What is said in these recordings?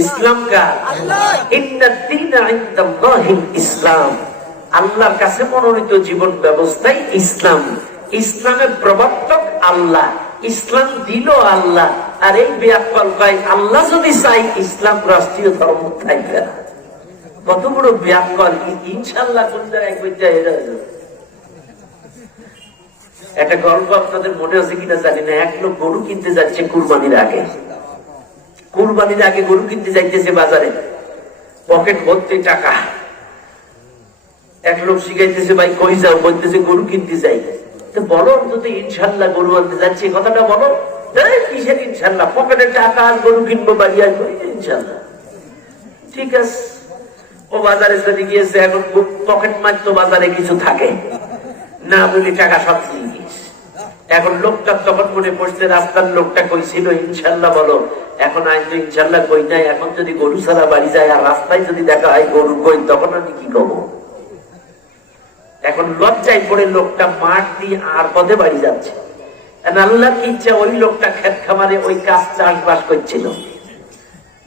ইসলাম কার? ইন্নাদ-দীনা ইনদাল্লাহিল ইসলাম। আল্লাহর কাছে মনোনীত জীবন ব্যবস্থাই ইসলাম। ইসলামের প্রবর্তক আল্লাহ, ইসলাম দিল আল্লাহ। আর এই ব্যাকল ভাই, আল্লাহ যদি চাই ইসলাম রাষ্ট্রীয় ধর্ম থাকবে না। কত বড় ব্যাকল! ইনশাআল্লাহ কোন জায়গায় একটা গল্প আপনাদের মনে আছে কিনা জানি না। এক লোক গরু কিনতে যাচ্ছে কুরবানির আগে। কুরবানির আগে গরু কিনতে যাইতেছে বাজারে, পকেট ভর্তি টাকা। এক লোক শিখাইতেছে, ভাই কই যাও? বলতেছে গরু কিনতে যাই। তো বলো অন্তত ইনশাল্লাহ গরু আনতে যাচ্ছি, কথাটা বলো। কিসের ইনশাল্লাহ? পকেটে টাকা আর গরু কিনবো, বাড়ি আসবো ইনশাল্লাহ। ঠিক আছে, ও বাজারে চলে গিয়েছে। এখন পকেট মার তো বাজারে কিছু থাকে না, বলি টাকা সব নিয়ে গিয়েছে। এখন লোকটা তখন মনে পড়ছে, রাস্তার লোকটা কইছিল ইনশাল্লাহ বলো। এখন আজ তো ইনশাল্লাহ কই নাই। এখন যদি গরু ছাড়া বাড়ি যায় আর রাস্তায় যদি দেখা হয় গরু কই, তখন আমি কি করবো? এখন লজ্জায় পড়ে লোকটা মাঠ দিয়ে আর পদে বাড়ি যাচ্ছে। আল্লাহ কি ইচ্ছা, ওই লোকটা ক্ষেত খামারে ওই কাজ চাষবাস করছিল।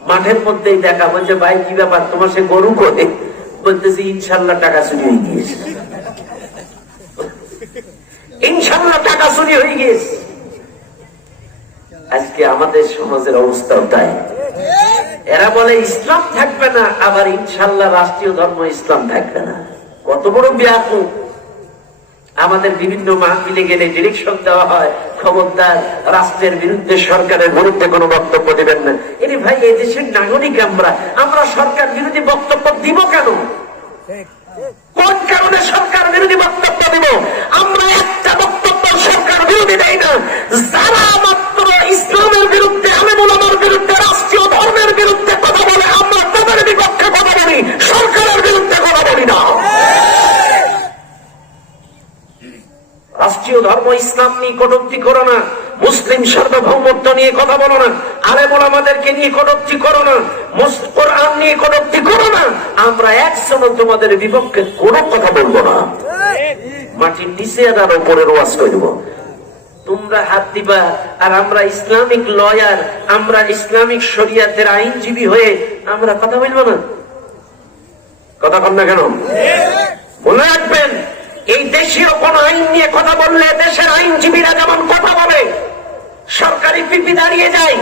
মাঠের মধ্যেই দেখা, বলছে ভাই কি ব্যাপার তোমার, সে গরু করে? বলতেছি ইনশাল্লাহ টাকা চুরি হয়ে গিয়েছে। ইনশাল্লাহ টাকা চুরি হয়ে গিয়েছে। আজকে আমাদের সমাজের অবস্থাও তাই। এরা বলে ইসলাম থাকবে না, আবার ইনশাল্লাহ রাষ্ট্রীয় ধর্ম ইসলাম থাকবে না। কত বড় ব্যাকুল! আমাদের বিভিন্ন মাহফিলে গেলে ডিরেকশন দেওয়া হয়, খবরদার রাষ্ট্রের বিরুদ্ধে, সরকারের বিরুদ্ধে কোনো বক্তব্য দিবেন না। এরে ভাই, এই দেশের নাগরিক আমরা সরকার বিরোধী বক্তব্য দিব কেন? কোন কারণে সরকার বিরোধী বক্তব্য দিব? আমরা একটা বক্তব্য সরকার বিরোধী দেই না। যারা মাত্র ইসলামের বিরুদ্ধে, আলেম ওলামার বিরুদ্ধে, রাষ্ট্রীয় ধর্মের বিরুদ্ধে কথা বলে, আমরা তাদের বিপক্ষে কথা বলি, সরকারের বিরুদ্ধে কথা বলি না। রাষ্ট্রীয় ধর্ম ইসলাম নিয়ে কটূক্তি করো না, মুসলিম সার্বভৌমত্ব নিয়ে কথা বলো না, আলেম ওলামাদেরকে নিয়ে কটূক্তি করো না, কোরআন নিয়ে কটূক্তি করো না। আমরা একজনও তোমাদের বিপক্ষে কোনো কথা বলবো না। মাটির নিচে আর উপরের ওয়াজ করব। তোমরা হাত দিবা আর আমরা ইসলামিক লয়ার, আমরা ইসলামিক শরিয়াতের আইনজীবী হয়ে আমরা কথা বলবো না। কথা বল না কেন? মনে রাখবেন, এই দেশীয় কোন আইন নিয়ে কথা বললে দেশের আইনজীবীরা যেমন কথা বলে, সরকারি পিপি দাঁড়িয়ে যায়,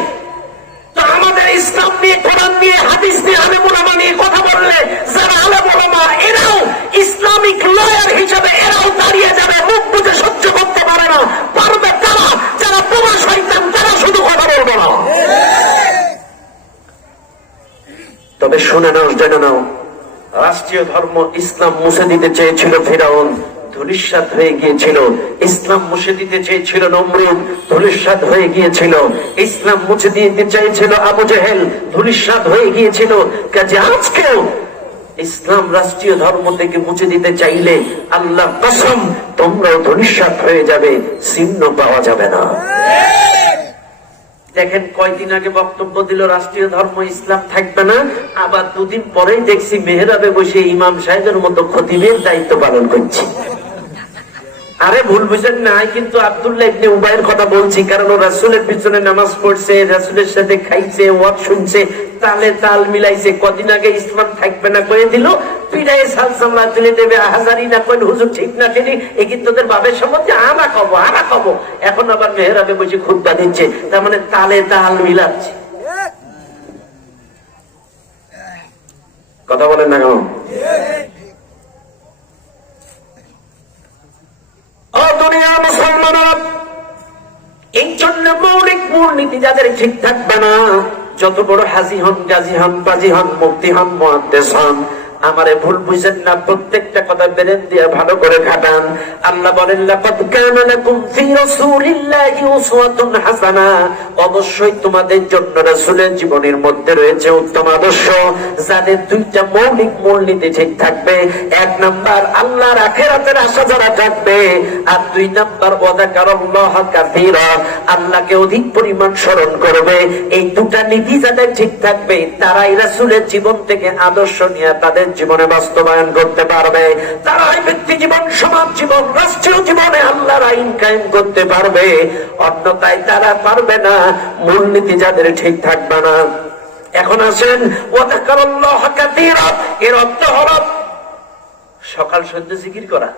তো আমাদের ইসলাম নিয়ে, কোরআন নিয়ে, হাদিস নিয়ে, আলেম ওলামা নিয়ে কথা বললে যারা আলেম ওলামা, এরাও ইসলামিক লয়ার হিসেবে এরাও দাঁড়িয়ে যাবে। মুখ বুঝে সহ্য করতে পারে না, পারবে তারা যারা প্রবাস শয়তান, তারা শুধু কথা বলবে না। তবে শুনে নাও, জেনে নাও, রাষ্ট্রীয় ধর্ম ইসলাম মুছে দিতে চেয়েছিল ফিরাউন, ধূলিসাৎ হয়ে গিয়েছিল। ইসলাম মুছে দিতে চেয়েছিল নমরুদ, ধূলিসাৎ হয়ে গিয়েছিল। ইসলাম মুছে দিতে চেয়েছিল আবু জেহেল, ধূলিসাৎ হয়ে গিয়েছিল। কাজে আজকেও ইসলাম রাষ্ট্রীয় ধর্ম থেকে মুছে দিতে চাইলে আল্লাহ কসম তোমরাও ধূলিসাৎ হয়ে যাবে, চিহ্ন পাওয়া যাবে না। দেখেন, কয়দিন আগে বক্তব্য দিল রাষ্ট্রীয় ধর্ম ইসলাম থাকবে না, আবার দুদিন পরেই দেখছি মেহরাবে বসে ইমাম সাহেবের মতো খতিবের দায়িত্ব পালন করছে। আরে ভুল বুঝেন নাই, কিন্তু আব্দুল্লাহ ইবনে উবাইয়ের কথা বলছি, কারণ ও রাসূলের পিছনে নামাজ পড়ছে, রাসূলের সাথে খাইছে, ওয়াজ শুনছে, তালে তাল মিলাইছে। কদিন আগে ইসলাম থাকবে না করে দিল, পিড়ায় সালসামলা তুলে দেবে, হাজারি না কইল হুজুর ঠিক না ঠিক, এ কি তোদের বাপের সম্বন্ধে আনা খাবো। এখন আবার মেহরাবে বসে খুতবা দিচ্ছে, তার মানে তালে তাল মিলাচ্ছে। কথা বলেন না কেন? মুসলমানরা, এই জন্য মৌলিক মূলনীতি যাদের ঠিক থাকবে না, যত বড় হাজি হন, গাজী হন, বাজি হন, মুফতি হন, মুহাদ্দিস হন, আমারে ভুল বুঝেন না, প্রত্যেকটা কথা বেরেন দিয়ে ভালো করে খাটান। আল্লাহ বলেন, লাকাদ কানা লাকুম ফি রাসূলিল্লাহি উসওয়াতুন হাসানা, অবশ্যই তোমাদের জন্য রাসূলের জীবনের মধ্যে রয়েছে উত্তম আদর্শ, যাদের দুইটা মৌলিক মূলনীতি ঠিক থাকবে। এক নাম্বার, আল্লাহর আখিরাতের আশা যারা থাকবে, আর দুই নাম্বার, ওয়াযাকারাল্লাহ কাসীরা, আল্লাহকে অধিক পরিমাণ স্মরণ করবে। এই দুটা নীতি যাদের ঠিক থাকবে, তারাই রাসূলের জীবন থেকে আদর্শ নিয়ে তাদের জীবনে বাস্তবায়ন করতে পারবে। তারাই ব্যক্তি জীবন, সমাজ জীবন, রাষ্ট্রীয় জীবনে আল্লাহর আইন কায়েম করতে পারবে। অন্যথায় তারা পারবে না। মূলনীতি যাদের ঠিক থাকবে না, আসেন ওয়া যাকারাল্লাহ কাসীরা, এর অর্থ হলো সকাল সন্ধ্যা জিকির করা।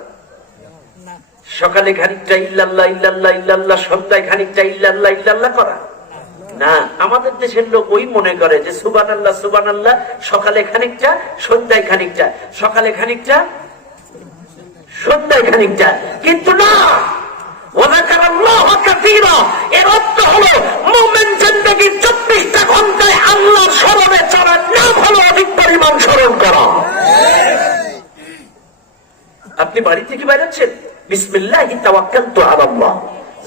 সকালে খানিকটা ইল্লাল্লাহ ইল্লাল্লাহ ইল্লাল্লাহ, সন্ধ্যায় খানিকটা ইল্লাল্লাহ ইল্লাল্লাহ করা না। আমাদের দেশের লোক ওই মনে করে যে সুবহানাল্লাহ সুবহানাল্লাহ, সকালে খানিকটা সন্ধ্যায় খানিকটা, সকালে খানিকটা সন্ধ্যায় খানিকটা, কিন্তু না। ওয়া যাকারাল্লাহ কাসীরা, এর অর্থ হলো মুমিন জিন্দেগির 24টা ঘন্টায় আল্লাহর স্মরণে চলার নাম হলো অধিক পরিমাণ স্মরণ করা। আপনি বাড়ি থেকে বেরোচ্ছেন, বিসমিল্লাহি তাওয়াক্কালতু আলাল্লাহ,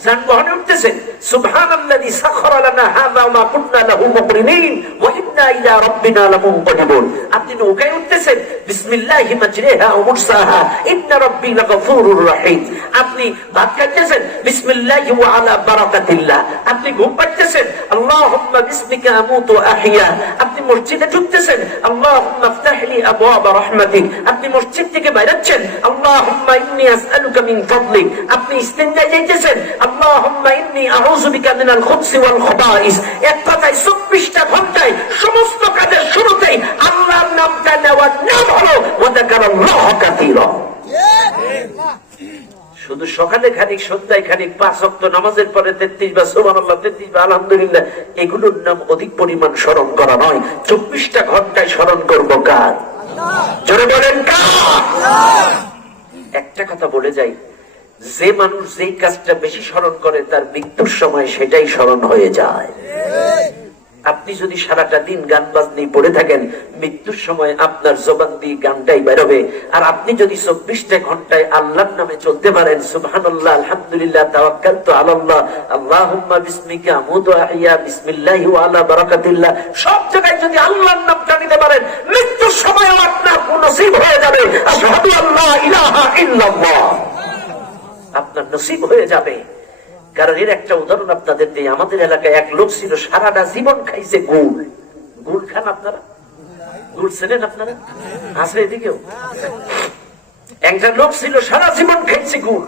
যানবাহনে উঠতেছেন, সুবহানাল্লাযী সাখারা লানা হাযা ওয়া মা কুননা লাহু মুকরিনিন ওয়া ইন্না ইলা রাব্বিনা লামুনকালিবুন। আপনি নৌকায় উঠতেছেন, বিসমিল্লাহি মাজরিহা ওয়া মুরসাহা ইন্না রাব্বী লাগফুরুর রাহিম। আপনি ভাত খাইতেছেন, বিসমিল্লাহি ওয়া আলা বারাকাতিল্লাহ। আপনি ঘুম পাড়তেছেন, আল্লাহুম্মা বিসমিকা আমুতু ওয়া আহইয়া। আপনি মসজিদে ঢুকতেছেন, আল্লাহুম্মা ইফতাহ লি আবওয়াবা রাহমাতিক। আপনি মসজিদ থেকে বাইরেচ্ছেন, আল্লাহুম্মা ইন্নী আসআলুকা মিন ফাদলিক। আপনি ইস্তিনজায় যাইতেছেন, আল্লাহুম্মা ইন্নী আউযু বিকা মিনাল খুবসি ওয়াল খাবাইস। এক কথায় 24টা ঘন্টায় সমস্ত কাজের শুরুতেই আল্লাহর নামটা নেওয়ার নাম হলো ওয়া যাকারাল্লাহ কাসীরা। শুধু সকালে খানিক সন্ধ্যায় খানিক 5 ওয়াক্ত নামাজের পরে 33 বার সুবহানাল্লাহ, 33 বার আলহামদুলিল্লাহ, এগুলোর নাম অধিক পরিমাণ স্মরণ করা নয়। 24টা ঘন্টায় স্মরণ করব কার? জোরে বলেন কার? একটা কথা বলে যাই, যে মানুষ যেই কাজটা বেশি স্মরণ করে তার মৃত্যুর সময় সেটাই স্মরণ হয়ে যায়। আপনি যদি সারাটা দিন গান বাজনি পড়ে থাকেন, মৃত্যুর সময় আপনার জবান দিয়ে গানটাই বেরোবে। আর আপনি যদি 24টা ঘন্টায় আল্লাহর নামে চলতে পারেন, সুবহানাল্লাহ আলহামদুলিল্লাহ তাওয়াক্কালতু আলাল্লাহ, আল্লাহুম্মা বিসমিকা আমুতু ওয়া আহইয়া, বিসমিল্লাহি ওয়া আলা বারাকাতিল্লাহ, সব জায়গায় যদি আল্লাহর নামটা নিতে পারেন, মৃত্যুর সময় আপনার নসিব হয়ে যাবে আশহাদু আল্লা ইলাহা ইল্লাল্লাহ, আপনার নসিব হয়ে যাবে। কারণ এর একটা উদাহরণ আপনাদের দিই। আমাদের এলাকায় এক লোক ছিল, সারাটা জীবন খাইছে গুড়। গুড় খান আপনারা? গুড় চেনেন আপনারা? আছে এদিকেও? একটা লোক ছিল, সারা জীবন খাইছে গুড়।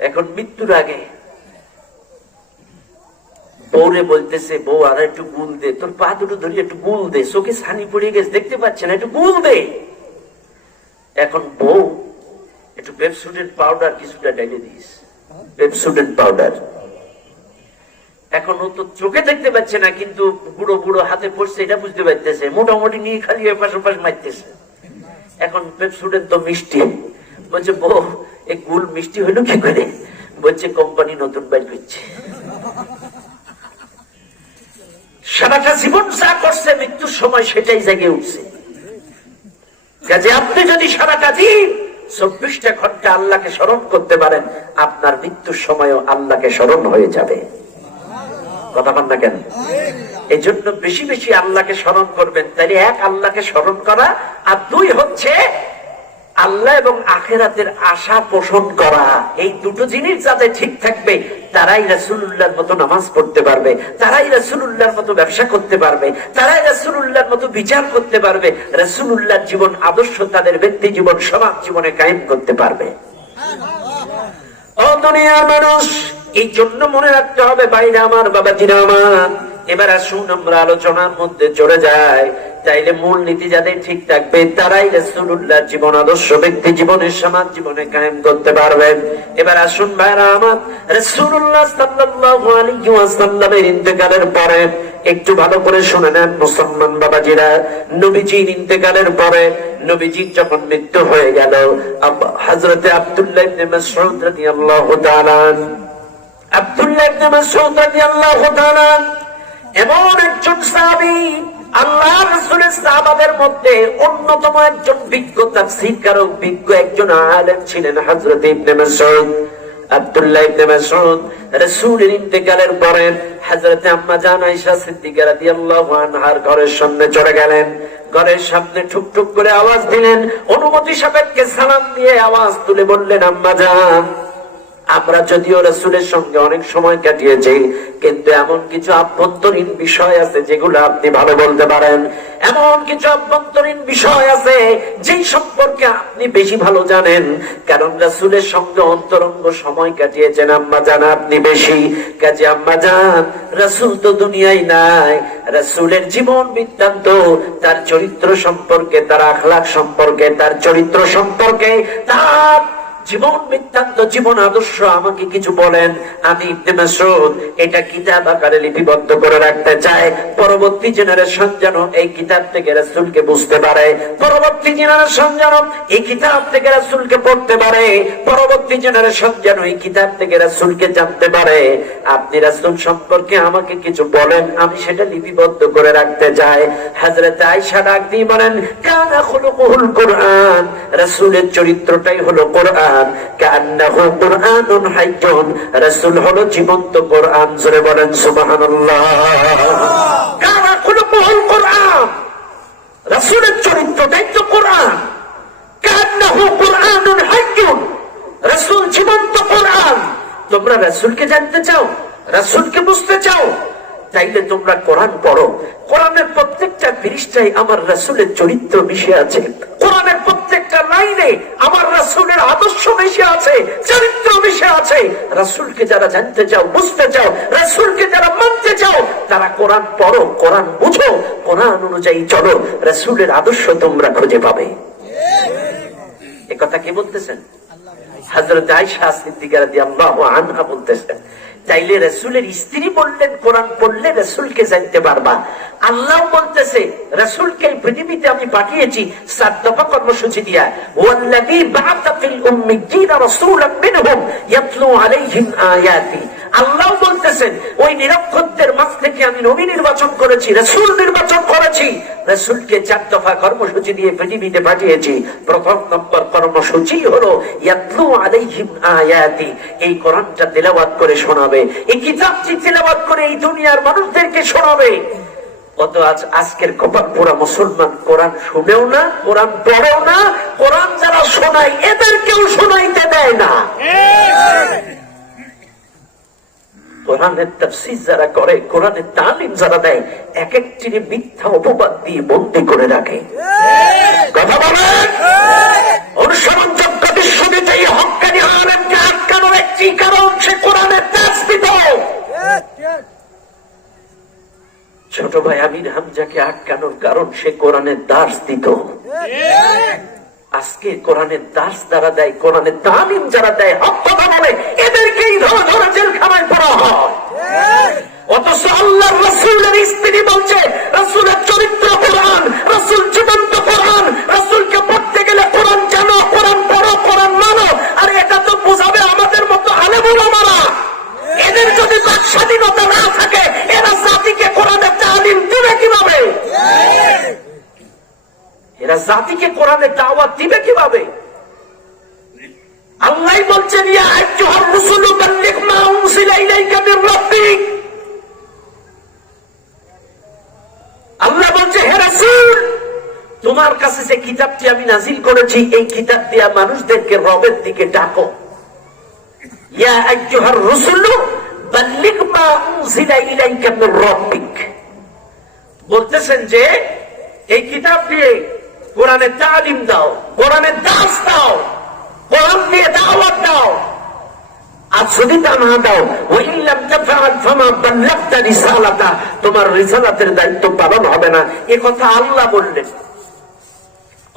এখন মৃত্যুর আগে বউরে বলতেছে, বউ আর একটু গুল দে, তোর পা দুটো ধরি একটু গুল দে, চোখে ছানি পড়ে গেছে দেখতে পাচ্ছে না, একটু গুল দে। এখন বউ একটু পেপসোডেন্ট পাউডার কিছুটা ঢেলে দিস, পেপসোডেন্ট পাউডার। এখন ও তো চোখে দেখতে পাচ্ছে না, কিন্তু বুড়ো বুড়ো হাতে পড়ছে এটা বুঝতে পারতেছে, মোটামুটি নিয়ে খালি এপাশ ওপাশ মারতেছে। এখন পেপসোডেন্ট তো মিষ্টি, বলছে বউ এই গুল মিষ্টি হইলো কি করে? বলছে কোম্পানি নতুন বাইর করছে। সারাটা জীবন যা করছে মৃত্যুর সময় সেটাই জেগে উঠছে। কাজে আপনি যদি সারাটা দিন 24টা ঘন্টা আল্লাহকে স্মরণ করতে পারেন, আপনার মৃত্যুর সময়ও আল্লাহকে স্মরণ হয়ে যাবে। কথা বল না কেন? এই জন্য বেশি বেশি আল্লাহকে স্মরণ করবেন। তাইলে এক, আল্লাহকে স্মরণ করা, আর 2 হচ্ছে আল্লাহ এবং আখিরাতের আশা পোষণ করা। এই দুটো জিনিস যাতে ঠিক থাকবে, তারাই রাসূলুল্লাহর মতো নামাজ পড়তে পারবে, তারাই রাসূলুল্লাহর মতো ব্যবসা করতে পারবে, তারাই রাসূলুল্লাহর মতো বিচার করতে পারবে, রাসূলুল্লাহর জীবন আদর্শ তাদের ব্যক্তি জীবন সমাজ জীবনে কায়েম করতে পারবে। ও দুনিয়ার মানুষ, এই জন্য মনে রাখতে হবে, বাইরে আমার, বাবাজিরা আমার। এবার আসুন আমরা আলোচনার মধ্যে চলে যাই। তাইলে মূল নীতি যাদের ঠিক থাকবে, তারাই রাসূলুল্লাহর জীবন আদর্শ ব্যক্তি জীবনে সমাজ জীবনে কায়েম করতে পারবেন। এবার আসুন ভাইরা আমার, রাসূলুল্লাহ সাল্লাল্লাহু আলাইহি ওয়াসাল্লামের ইন্তেকালের পরে একটু ভালো করে শুনে নেন মুসলমান বাবাজিরা। নবীজির ইন্তেকালের পরে, নবীজির যখন মৃত্যু হয়ে গেল, হযরতে আব্দুল্লাহ ইবনে মাসউদ রাদিয়াল্লাহু তাআলা, আব্দুল্লাহ ইবনে মাসউদ রাদিয়াল্লাহু তাআলা এমন একজন সাহাবী, আল্লাহর রাসূলের সাহাবাদের মধ্যে অন্যতম একজন বিজ্ঞ তাফসীরকারক, বিজ্ঞ একজন আলেম ছিলেন হযরত ইবনে মাসউদ। আব্দুল্লাহ ইবনে মাসউদ রাসূলের ইন্তেকালের পরে হযরত আম্মা জান আয়েশা সিদ্দিকা রাদিয়াল্লাহু আনহার ঘরের সামনে চলে গেলেন। ঘরের সামনে ঠুক ঠুক করে আওয়াজ দিলেন, অনুমতি সাপেক্ষে সালাম দিয়ে আওয়াজ তুলে বললেন, আম্মা জান আমরা যদিও রাসূলের সঙ্গে অনেক সময় কাটিয়েছি, কিন্তু এমন কিছু আভ্যন্তরীণ বিষয় আছে যেগুলো আপনি ভালো বলতে পারেন। এমন কিছু আভ্যন্তরীণ বিষয় আছে যেই সম্পর্কে আপনি বেশি ভালো জানেন, কারণ রাসূলের সঙ্গে অন্তরঙ্গ সময় কাটিয়েছেন আম্মা জান আপনি বেশি। কাজে আম্মা জান, রাসূল তো দুনিয়ায় নাই, রাসূলের জীবন বৃত্তান্ত, তার চরিত্র সম্পর্কে, তার আখলাক সম্পর্কে, তার চরিত্র সম্পর্কে, তার জীবন বৃত্তান্ত, জীবন আদর্শ আমাকে কিছু বলেন। আমি ইবনে মাসউদ এটা কিতাব আকারে লিপিবদ্ধ করে রাখতে চাই, পরবর্তী জেনারেশন যেন এই কিতাব থেকে রাসূলকে বুঝতে পারে, পরবর্তী জেনারেশন যেন এই কিতাব থেকে রাসূলকে পড়তে পারে, পরবর্তী জেনারেশন যেন এই কিতাব থেকে রাসূলকে জানতে পারে। আপনি রাসূল সম্পর্কে আমাকে কিছু বলেন, আমি সেটা লিপিবদ্ধ করে রাখতে চাই। হযরত আয়েশা ডাক দিয়ে বলেন, কানা খুলুকুল কুরআন, রাসূলের চরিত্রটাই হলো কোরআন। কান্নাহু কুরআনুন হাইয়ুন, রাসূল হলো জীবন্ত কোরআন। জোরে বলেন সুবহানাল্লাহ। কানা খুলুকুল কোরআন, রাসূলের চরিত্রটাই তো কোরআন। কান্নাহু কুরআনুন হাইয়ুন, রাসূল জীবন্ত কোরআন। তোমরা রাসূলকে জানতে চাও, রাসূলকে বুঝতে চাও, তাইলে তোমরা কোরআন পড়ো। কোরআনের প্রত্যেকটা পৃষ্ঠায় আমার রাসূলের চরিত্র মিশে আছে, কোরআনের প্রত্যেকটা লাইনে আমার রাসূলের আদর্শ মিশে আছে, চরিত্র মিশে আছে। রাসূলকে যারা জানতে চাও, বুঝতে চাও, রাসূলকে যারা মানতে চাও, তারা কোরআন পড়ো, কোরআন বুঝো, কোরআন অনুযায়ী চলো, রাসূলের আদর্শ তোমরা খুঁজে পাবে। এ কথা কি বলতেছেন? হযরত আয়েশা সিদ্দিকা রাদিয়াল্লাহু আনহা বলতেছেন। তাইলে রাসূলের স্ত্রী বললেন, কোরআন পড়লে রাসূলকে জানতে পারবা। আল্লাহ বলতেছে, রাসূলকে এই পৃথিবীতে আমি পাঠিয়েছি 7 দফা কর্মসূচি দিয়া। ওয়াল্লাযী বা'আথা ফিল উম্মিয়্যিনা রাসূলাম মিনহুম ইয়াতলু আলাইহিম আয়াতি। আল্লাহ বলতেছেন, ওই নিরক্ষরদের মাঝ থেকে আমি নবী নির্বাচন করেছি, রাসূল নির্বাচন করেছি। রাসূলকে 4 দফা কর্মসূচি দিয়ে পৃথিবীতে পাঠিয়েছি। প্রথম নম্বর কর্মসূচি হলো ইয়াতলু আলাইহিম আয়াতি, এই কোরআনটা তেলাওয়াত করে শোনাবে, এই কিতাবটি তেলাওয়াত করে এই দুনিয়ার মানুষদেরকে শোনাবে। অত আজকের কপাল পোড়া মুসলমান কোরআন শুনেও না, কোরআন পড়েও না, কোরআন যারা শোনায় এদেরকেও শোনাইতে দেয় না। কোরআনের তাফসীর যারা করে, কোরআনের তালিম যারা দেয়, এক একটি মিথ্যা অপবাদ দিয়ে বন্দী করে রাখে। কথা বলেন। অনুসরণযোগ্য বিশ্ববিদ্যালয় হক্কানি আলেমকে আটকানোর একটি কারণ সে কোরআনের দাস দিত। ছোট ভাই আমির হামজাকে আটকানোর কারণ সে কোরআনের দাস দিত। আজকে কোরআনের দাস যারা দেয়, কোরআনের তালিম যারা দেয়, হক কথা বলে, এদেরকেই ধরে ধরে জেলখানায় পড়া হয়। অথচ আল্লাহর রাসূলের স্ত্রী বলছে, রাসূলের চরিত্র কোরআন, রাসূল জীবন্ত কোরআন, রাসূলকে পড়তে গেলে কোরআন জানো, কোরআন পড়ো, কোরআন মানো। আর এটা তো বোঝাবে আমাদের মতো আলেম ওলামারা। এদের যদি স্বাধীনতা না থাকে, এরা জাতিকে কোরআনের তালিম দিবে কিভাবে? এরা জাতিকে কোরআনের দাওয়াত দিবে কিভাবে? আল্লাহ বলছেন, ইয়া আইয়ুহার রাসূলু বাল্লিগ মা উনজিলা ইলাইকা মির রাব্বিক। আল্লাহ বলছে, হে রাসূল, তোমার কাছে যে কিতাবটি আমি নাযিল করেছি, এই কিতাব দিয়ে মানুষদেরকে রবের দিকে ডাকো। ইয়া আইয়ুহার রাসূলু বাল্লিগ মা উনজিলা ইলাইকা মির রাব্বিক। বলতেছেন যে এই কিতাব দিয়ে কোরআনের তালিম দাও, কোরআনের দাস দাও, কোরআন দিয়ে দাওয়াত দাও। আর যদি তা না দাও, ওয়াইল্লাম তাফআল ফামা বাল্লাগতা রিসালাতা, তোমার রিসালাতের দায়িত্ব পালন হবে না। এ কথা আল্লাহ বললেন।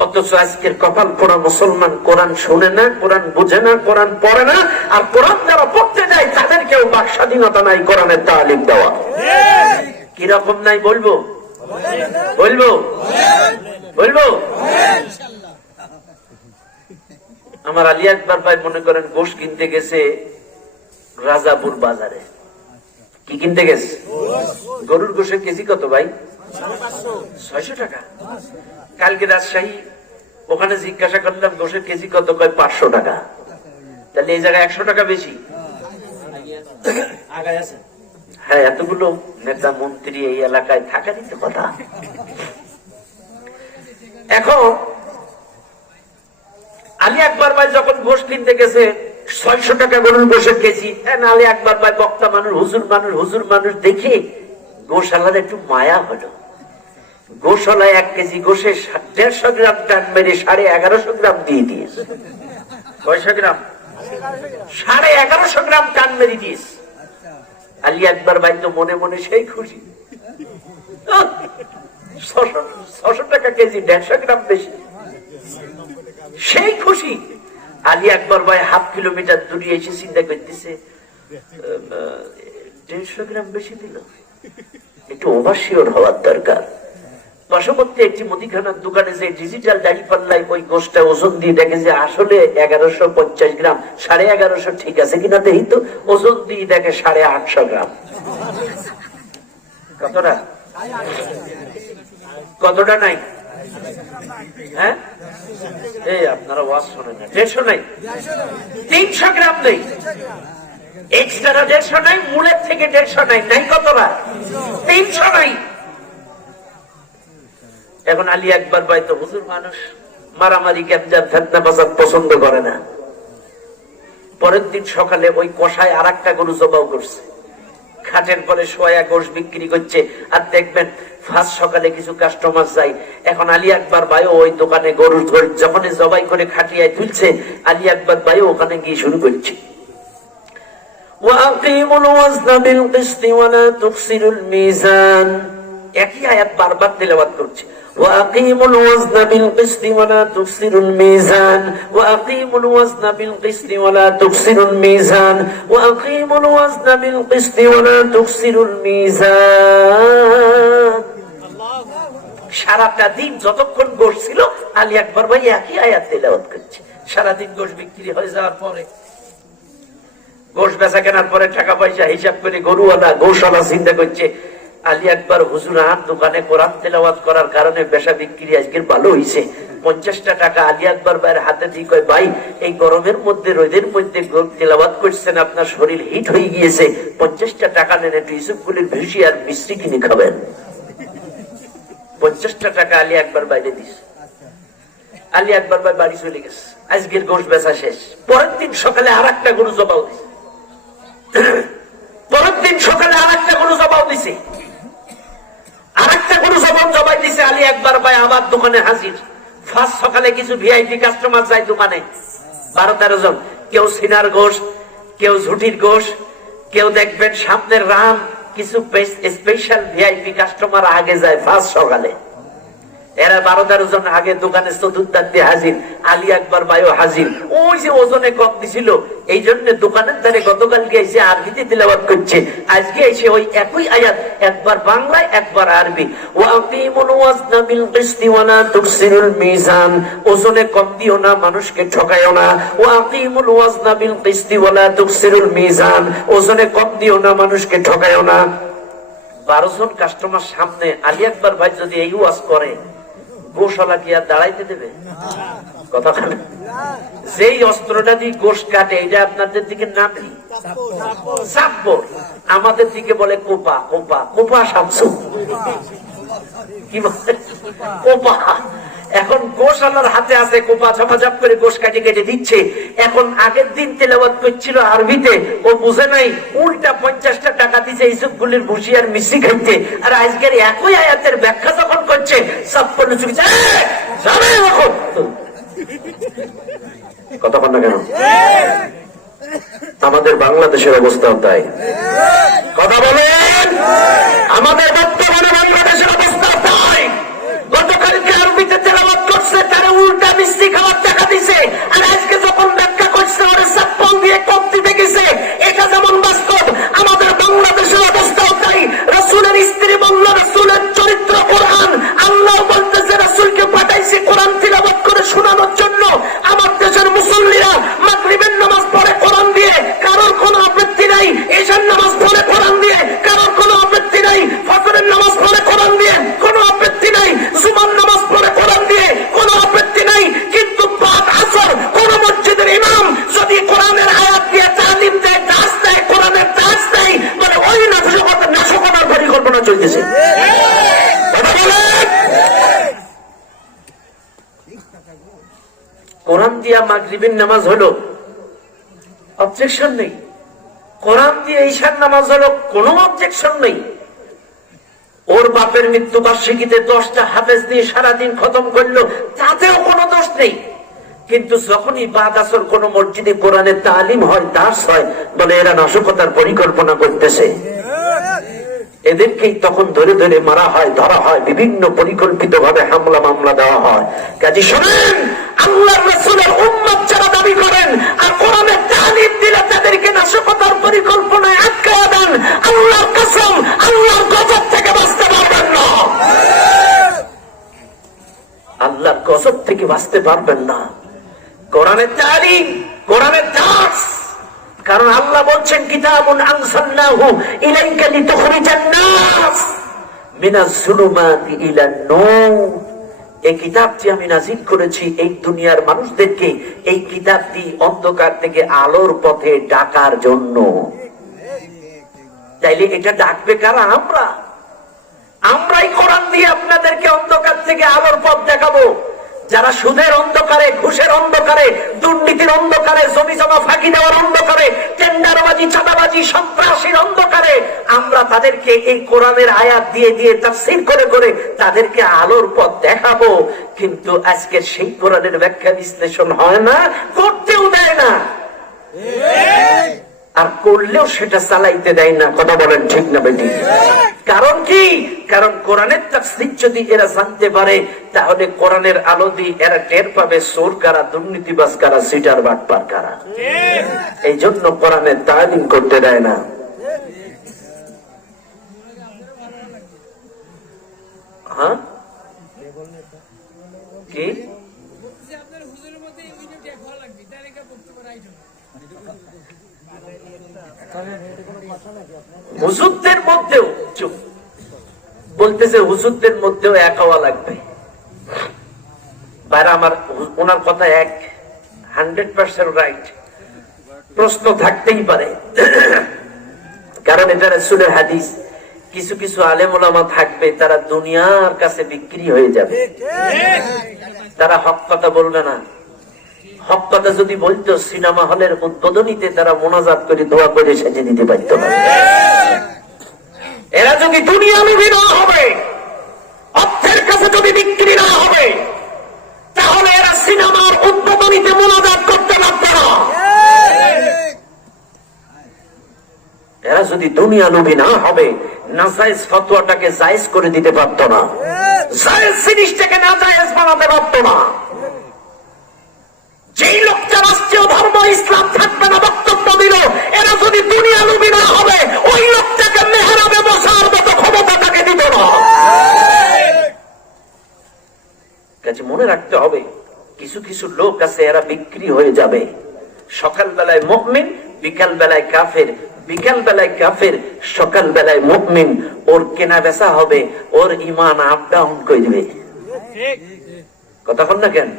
অথচ আজকের কপাল পোড়া মুসলমান কোরআন শুনে না, কোরআন বুঝে না, কোরআন পড়ে না। আর কোরআন যারা পড়তে যায় তাদেরকেও বাক স্বাধীনতা নাই কোরআনের তালিম দেওয়া। কিরকম নাই বলবো? বলবো বলবো আমার আলী আকবর ভাই মনে করেন গোশ কিনতে গেছে রাজাপুর বাজারে। কি কিনতে গেছে? গরুর গোশের কেজি কত ভাই? 600 টাকা। কালকে রাজশাহী, ওখানে জিজ্ঞাসা করলাম গোশের কেজি কত, কয় 500 টাকা। তাহলে এই জায়গায় 100 টাকা বেশি। হ্যাঁ, এতগুলো নেতা মন্ত্রী এই এলাকায় থাকারই তো কথা। এখন আলী আকবর ভাই যখন গোশ কিনতে গেছে 600 টাকা গরুর গোশের কেজি। নালে একবার ভাই বক্তা মানুষ, হুজুর মানুষ দেখে গোশালার একটু মায়া হলো। গোশালায় 1 কেজি গোশে 150 গ্রাম টান মেরে 1150 গ্রাম দিয়ে দিয়েছে। কয়শো গ্রাম? 1150 গ্রাম টান মেরে দিয়েছে। আলী আকবর ভাই তো মনে মনে সেই খুশি, 600 টাকা কেজি, 150 গ্রাম বেশি, সেই খুশি। আলী আকবর ভাই হাফ কিলোমিটার দূরে এসে চিন্তা করতেছে 150 গ্রাম বেশি দিল, একটু ওভারশিওর হওয়ার দরকার। পার্শ্ববর্তী একটি মুদিখানার দোকানে যে ডিজিটাল দাড়ি পাল্লায় ওই গোশটা ওজন দিয়ে দেখে যে আসলে 1150 গ্রাম, 1150 ঠিক আছে কিনা দেখি তো। ওজন দিয়ে দেখে 850 গ্রাম। কতটা? কতটা নাই? হ্যাঁ, এই আপনারা ওয়াজ শোনেন না। 150 নাই, 300 গ্রাম নেই, এক্সট্রা 150 নাই, মূলের থেকে 150 নাই, নাই কতটা? 300 নাই। এখন আলী আকবর ভাই তো হুজুর মানুষ, মারামারি ক্যাপজার ফেতনা ফাসাদ পছন্দ করে না। পরের দিন সকালে ওই কষায় আর একটা গরু জবাও করছে, খাটের পরে সোয়া গোশ বিক্রি করছে। আর দেখবেন ফার্স্ট সকালে কিছু কাস্টমার যায়। এখন আলী আকবর ভাই ওই দোকানে গরু যখন জবাই করে খাটিয়ায় তুলছে, আলী আকবর ভাই ওখানে গিয়ে শুরু করছে, ওয়াকিমুল ওয়াজনা বিল কিসতি ওয়া লা তুখসিরুল মিজান। একই আয়াত বারবার তেলাওয়াত করছে, وأقيموا الوزن بالقسط ولا تخسروا الميزان وأقيموا الوزن بالقسط ولا تخسروا الميزان وأقيموا الوزن بالقسط ولا تخسروا الميزان। সারাটা দিন যতক্ষণ গোশ ছিল আলী আকবর ভাই একই আয়াত তেলাওয়াত করছে। সারাদিন গোশ বিক্রি হয়ে যাওয়ার পরে, গোশ বেচা কেনার পরে টাকা পয়সা হিসাব করে গরুওয়ালা গোশালা চিন্তা করছে, আলী আকবর হুজুর আর দোকানে কোরআন তেলাওয়াত করার কারণে বেচা বিক্রি আজকের ভালো হয়েছে। 50টা টাকা আলী আকবর ভাইয়ের হাতে দিয়ে কয়, ভাই এই গরমের মধ্যে রোদের মধ্যে তেলাওয়াত করছেন, আপনার শরীর হিট হয়ে গিয়েছে, 50টা টাকা নেন, একটু ইউসুফগুলির ভুসি আর মিষ্টি কিনে খাবেন। 50টা টাকা আলী আকবর বাইরে দিছে। আলী আকবর ভাই বাড়ি চলে গেছে, আজকের গোশ বেচা শেষ। পরের দিন সকালে আর একটা গরু জবাও দিছে, পরের দিন সকালে আর একটা গরু জবাও দিছে, আরেকটা গরু জবাব জবাই দিছে। আলী আকবর ভাই আবার দোকানে হাজির। ফার্স্ট সকালে কিছু ভিআইপি কাস্টমার যায় দোকানে, 12-13 জন। কেউ সিনার গোশ, কেউ ঝুটির গোশ, কেউ দেখবেন সামনের রাম। কিছু স্পেশাল ভিআইপি কাস্টমার আগে যায় ফার্স্ট সকালে। এরা 12-13 জন আগে দোকানে চতুর্থান্তে হাজির। আলী আকবর ভাইও হাজির। ওই যে ওজনে কম দিছিল, এই জন্য দোকানের ধারে গতকালকে এসে আরবিতে তিলাওয়াত করছে, আজকে এসে ওই একই আয়াত একবার বাংলায় একবার আরবি। ওয়াকিমুল ওয়াজনা বিল কিসতি ওয়া লা তুকসিরুল মিজান। ওজনে কম দিও না, মানুষকে ঠকায়ও না। ওয়াকিমুল ওয়াজনা বিল কিসতি ওয়া লা তুকসিরুল মিজান। ওজনে কম দিও না, মানুষকে ঠকায়ও না। 12 জন কাস্টমার সামনে আলী আকবর ভাই যদি এই ওয়াজ করে, গোশালা কি আর দাঁড়াইতে দেবে? কথা বলে, যেই অস্ত্রটা দিয়ে গোশ কাটে, এটা আপনাদের দিকে নাম কি? চাপ্পর। আমাদের দিকে বলে কোপা। কোপা, কোপা শামসু কি বলে? কোপা। এখন গোশালার হাতে আছে কোপা, ঝাপাঝাপ করে গোশ কাটে কেটে দিচ্ছে। এখন আগের দিন তেলাওয়াত করছিল আরবিতে, ও বুঝে নাই, উল্টা 50টা টাকা দিচ্ছে ইসুফগুলির ভুসি আর মিষ্টি খাইতে। আর আজকের একই আয়াতের ব্যাখ্যা যখন করছে, সব চুকি যাবে। এখন কথা বল না কেন? আমাদের বাংলাদেশের অবস্থাও তাই। কথা বলেন, আমাদের বর্তমানে বাংলাদেশের অবস্থা তাই। গতকালকে আরবিতে তেলাওয়াত করছে, তারা উল্টা মিষ্টি খাওয়ার টাকা দিছে। আর আজকে যখন ব্যাখ্যা করছে, ওরা সাপ্পল দিয়ে কম দিতে গেছে। এটা যেমন বাস্তব, আমাদের বাংলাদেশের অবস্থাও তাই। রাসূলের স্ত্রী বলল, রাসূলের চরিত্র কোরআন। আল্লাহ বলতেছে, রাসূলকে পাঠাইছি কোরআন তিলাওয়াত করে শোনানোর জন্য। আমার দেশের মুসল্লিরা মাগরিবের নামাজ পড়ে কোরআন দিয়ে, কারোর কোনো আপত্তি নাই। এশার নামাজ পড়ে কোরআন দিয়ে, কারোর কোনো আপত্তি নাই। ফজরের নামাজ পড়ে কোরআন দিয়ে, কোনো আপত্তি নাই। জুমার নামাজ পড়ে কোরআন দিয়ে, কোনো আপত্তি নাই। কিন্তু বাদ আসর কোন মসজিদের ইমাম যদি কোরআনের আয়াত দিয়ে তালিম দেয়, দাস দেয়, কোরআনের দাস দেয়, মানে ওই নাশকতার পরিকল্পনা চলতেছে। কোরআন দিয়া মাগরিবের নামাজ হলো, অবজেকশন নেই। কোরআন দিয়ে ঈশার নামাজ হলো, কোনো অবজেকশন নেই। ওর বাপের মৃত্যু বার্ষিকীতে 10টা হাফেজ দিয়ে সারাদিন খতম করলো, তাতেও কোনো দোষ নেই। কিন্তু যখনই বাদ আসর কোন মসজিদে কোরআনের তালিম হয়, দাস হয়, বলে এরা নাশকতার পরিকল্পনা করতেছে, এদেরকেই তখন ধরে ধরে মারা হয়, ধরা হয়, বিভিন্ন পরিকল্পিত ভাবে হামলা মামলা দেওয়া হয়। কাজী শোনেন, আল্লাহর রাসূলের উম্মত যারা দাবি করেন আর কোরআনের তালিম দিলে তাদেরকে নাশকতার পরিকল্পনায় আটকায়া দেন, আল্লাহর কসম, আল্লাহর গজব থেকে বাঁচতে পারবেন না। আল্লাহর গজব থেকে বাঁচতে পারবেন না। কোরআনের তালিম, কোরআনের দাস। কারণ আল্লাহ বলছেন, কিতাবুন আনজালনাহু ইলাইকা লিতুখরিজান নাস মিনাজ যুলুমাতি ইলান নূর। এই কিতাবটি আমি নাযিল করেছি এই দুনিয়ার মানুষদেরকে, এই কিতাবটি অন্ধকার থেকে আলোর পথে ডাকার জন্য। তাইলে এটা ডাকবে কারা? আমরাই কোরআন দিয়ে আপনাদেরকে অন্ধকার থেকে আলোর পথ দেখাবো। যারা সুদের অন্ধকারে, ঘুষের অন্ধকারে, দুর্নীতির অন্ধকারে, জমি জমা ফাঁকি দেওয়ার অন্ধকারে, টেন্ডারবাজি, চাঁদাবাজি, সন্ত্রাসীর অন্ধকারে, আমরা তাদেরকে এই কোরআনের আয়াত দিয়ে দিয়ে তাফসীর করে করে তাদেরকে আলোর পথ দেখাবো। কিন্তু আজকে সেই কোরআনের ব্যাখ্যা বিশ্লেষণ হয় না, করতেও দেয় না, আর করলেও সেটা চালাইতে দেয় না। কথা বলেন ঠিক না বেটি? কারণ কি? কারণ কোরআনের তাফসীর যদি এরা জানতে পারে, তাহলে কোরআনের আলো দিয়ে এরা টের পাবে চোর কারা, দুর্নীতিবাজ কারা, সিটার বাটপার কারা। এই জন্য কোরআনের তালিম করতে দেয় না। হ্যাঁ, কি হুজুরদের মধ্যেও চুপ বলতেছে, হুজুরদের মধ্যেও এক হওয়া লাগবে। বাইরে আমার ওনার কথা 100% রাইট। প্রশ্ন থাকতেই পারে, কারণ এটা রাসূলের হাদিস। কিছু কিছু আলেম ওলামা থাকবে, তারা দুনিয়ার কাছে বিক্রি হয়ে যাবে, তারা হক কথা বলবে না। হক কথা যদি বলতো, সিনেমা হলের উদ্বোধনীতে তারা মোনাজাত করে দোয়া করে সেজে দিতে পারত না। এরা যদি দুনিয়ামুখী না হবে, অর্থের কাছে যদি বিক্রি না হবে, তাহলে এরা সিনেমার উদ্বোধনীতে মোনাজাত করতে পারত না। এরা যদি দুনিয়ামুখী না হবে, নাজায়েজ ফতোয়াটাকে জায়েজ করে দিতে পারত না, জায়েজ জিনিসটাকে নাজায়েজ বানাতে পারত না। যেই লোকটা রাষ্ট্রীয় ধর্ম ইসলাম থাকবে না বক্তব্য দিল, এরা যদি দুনিয়ালুবী না হবে, ওই লোকটাকে মেহরাবে বসার মতো ক্ষমতা তাকে দিত না। কাজে মনে রাখতে হবে, কিছু কিছু লোক আছে এরা বিক্রি হয়ে যাবে। সকাল বেলায় মুমিন, বিকাল বেলায় কাফের, বিকাল বেলায় কাফের, সকাল বেলায় মুমিন। ওর কেনা বেচা হবে, ওর ঈমান আপ ডাউন করে দিবে। কথা বল না কেন?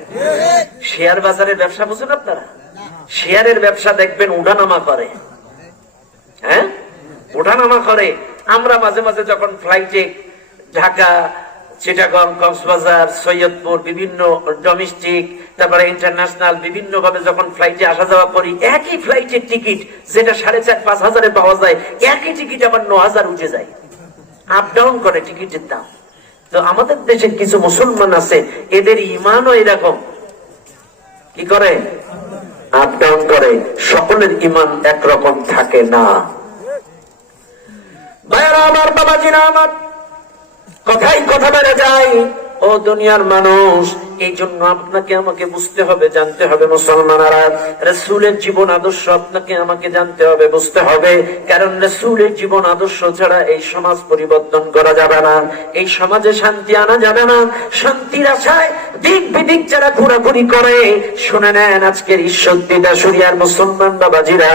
শেয়ার বাজারের ব্যবসা বুঝেন আপনারা? শেয়ারের ব্যবসা দেখবেন উঠানামা করে, হ্যাঁ উঠানামা করে। আমরা মাঝে মাঝে যখন ফ্লাইটে ঢাকা, চিটাগং, কক্সবাজার, সৈয়দপুর, বিভিন্ন ডোমেস্টিক, তারপরে ইন্টারন্যাশনাল, বিভিন্ন ভাবে যখন ফ্লাইটে আসা যাওয়া করি, একই ফ্লাইটের টিকিট যেটা 4,500-5 হাজারে পাওয়া যায়, একই টিকিট আবার 9,000 উঠে যায়, আপ ডাউন করে টিকিটের দাম। তো আমাদের দেশের কিছু মুসলমান আছে, এদের ইমানও এরকম, কি করে? আপ ডাউন করে। সকলের ইমান একরকম থাকে না। ভাইরা আমার, বাবাজিরা আমার, কথাই কথা বেড়ে যায়। ও দুনিয়ার মানুষ, এই জন্য আপনাকে আমাকে বুঝতে হবে, জানতে হবে, মুসলমানেরা, রাসূলের জীবন আদর্শ আপনাকে আমাকে জানতে হবে, বুঝতে হবে। কারণ রাসূলের জীবন আদর্শ ছাড়া এই সমাজ পরিবর্তন করা যাবে না, এই সমাজে শান্তি আনা যাবে না। শান্তির আশায় দিক বিদিক যারা ঘোরাঘুরি করে, শুনে নেন, আজকের ঈশ্বর দিদা শরিয়ার মুসলমান বাবাজিরা,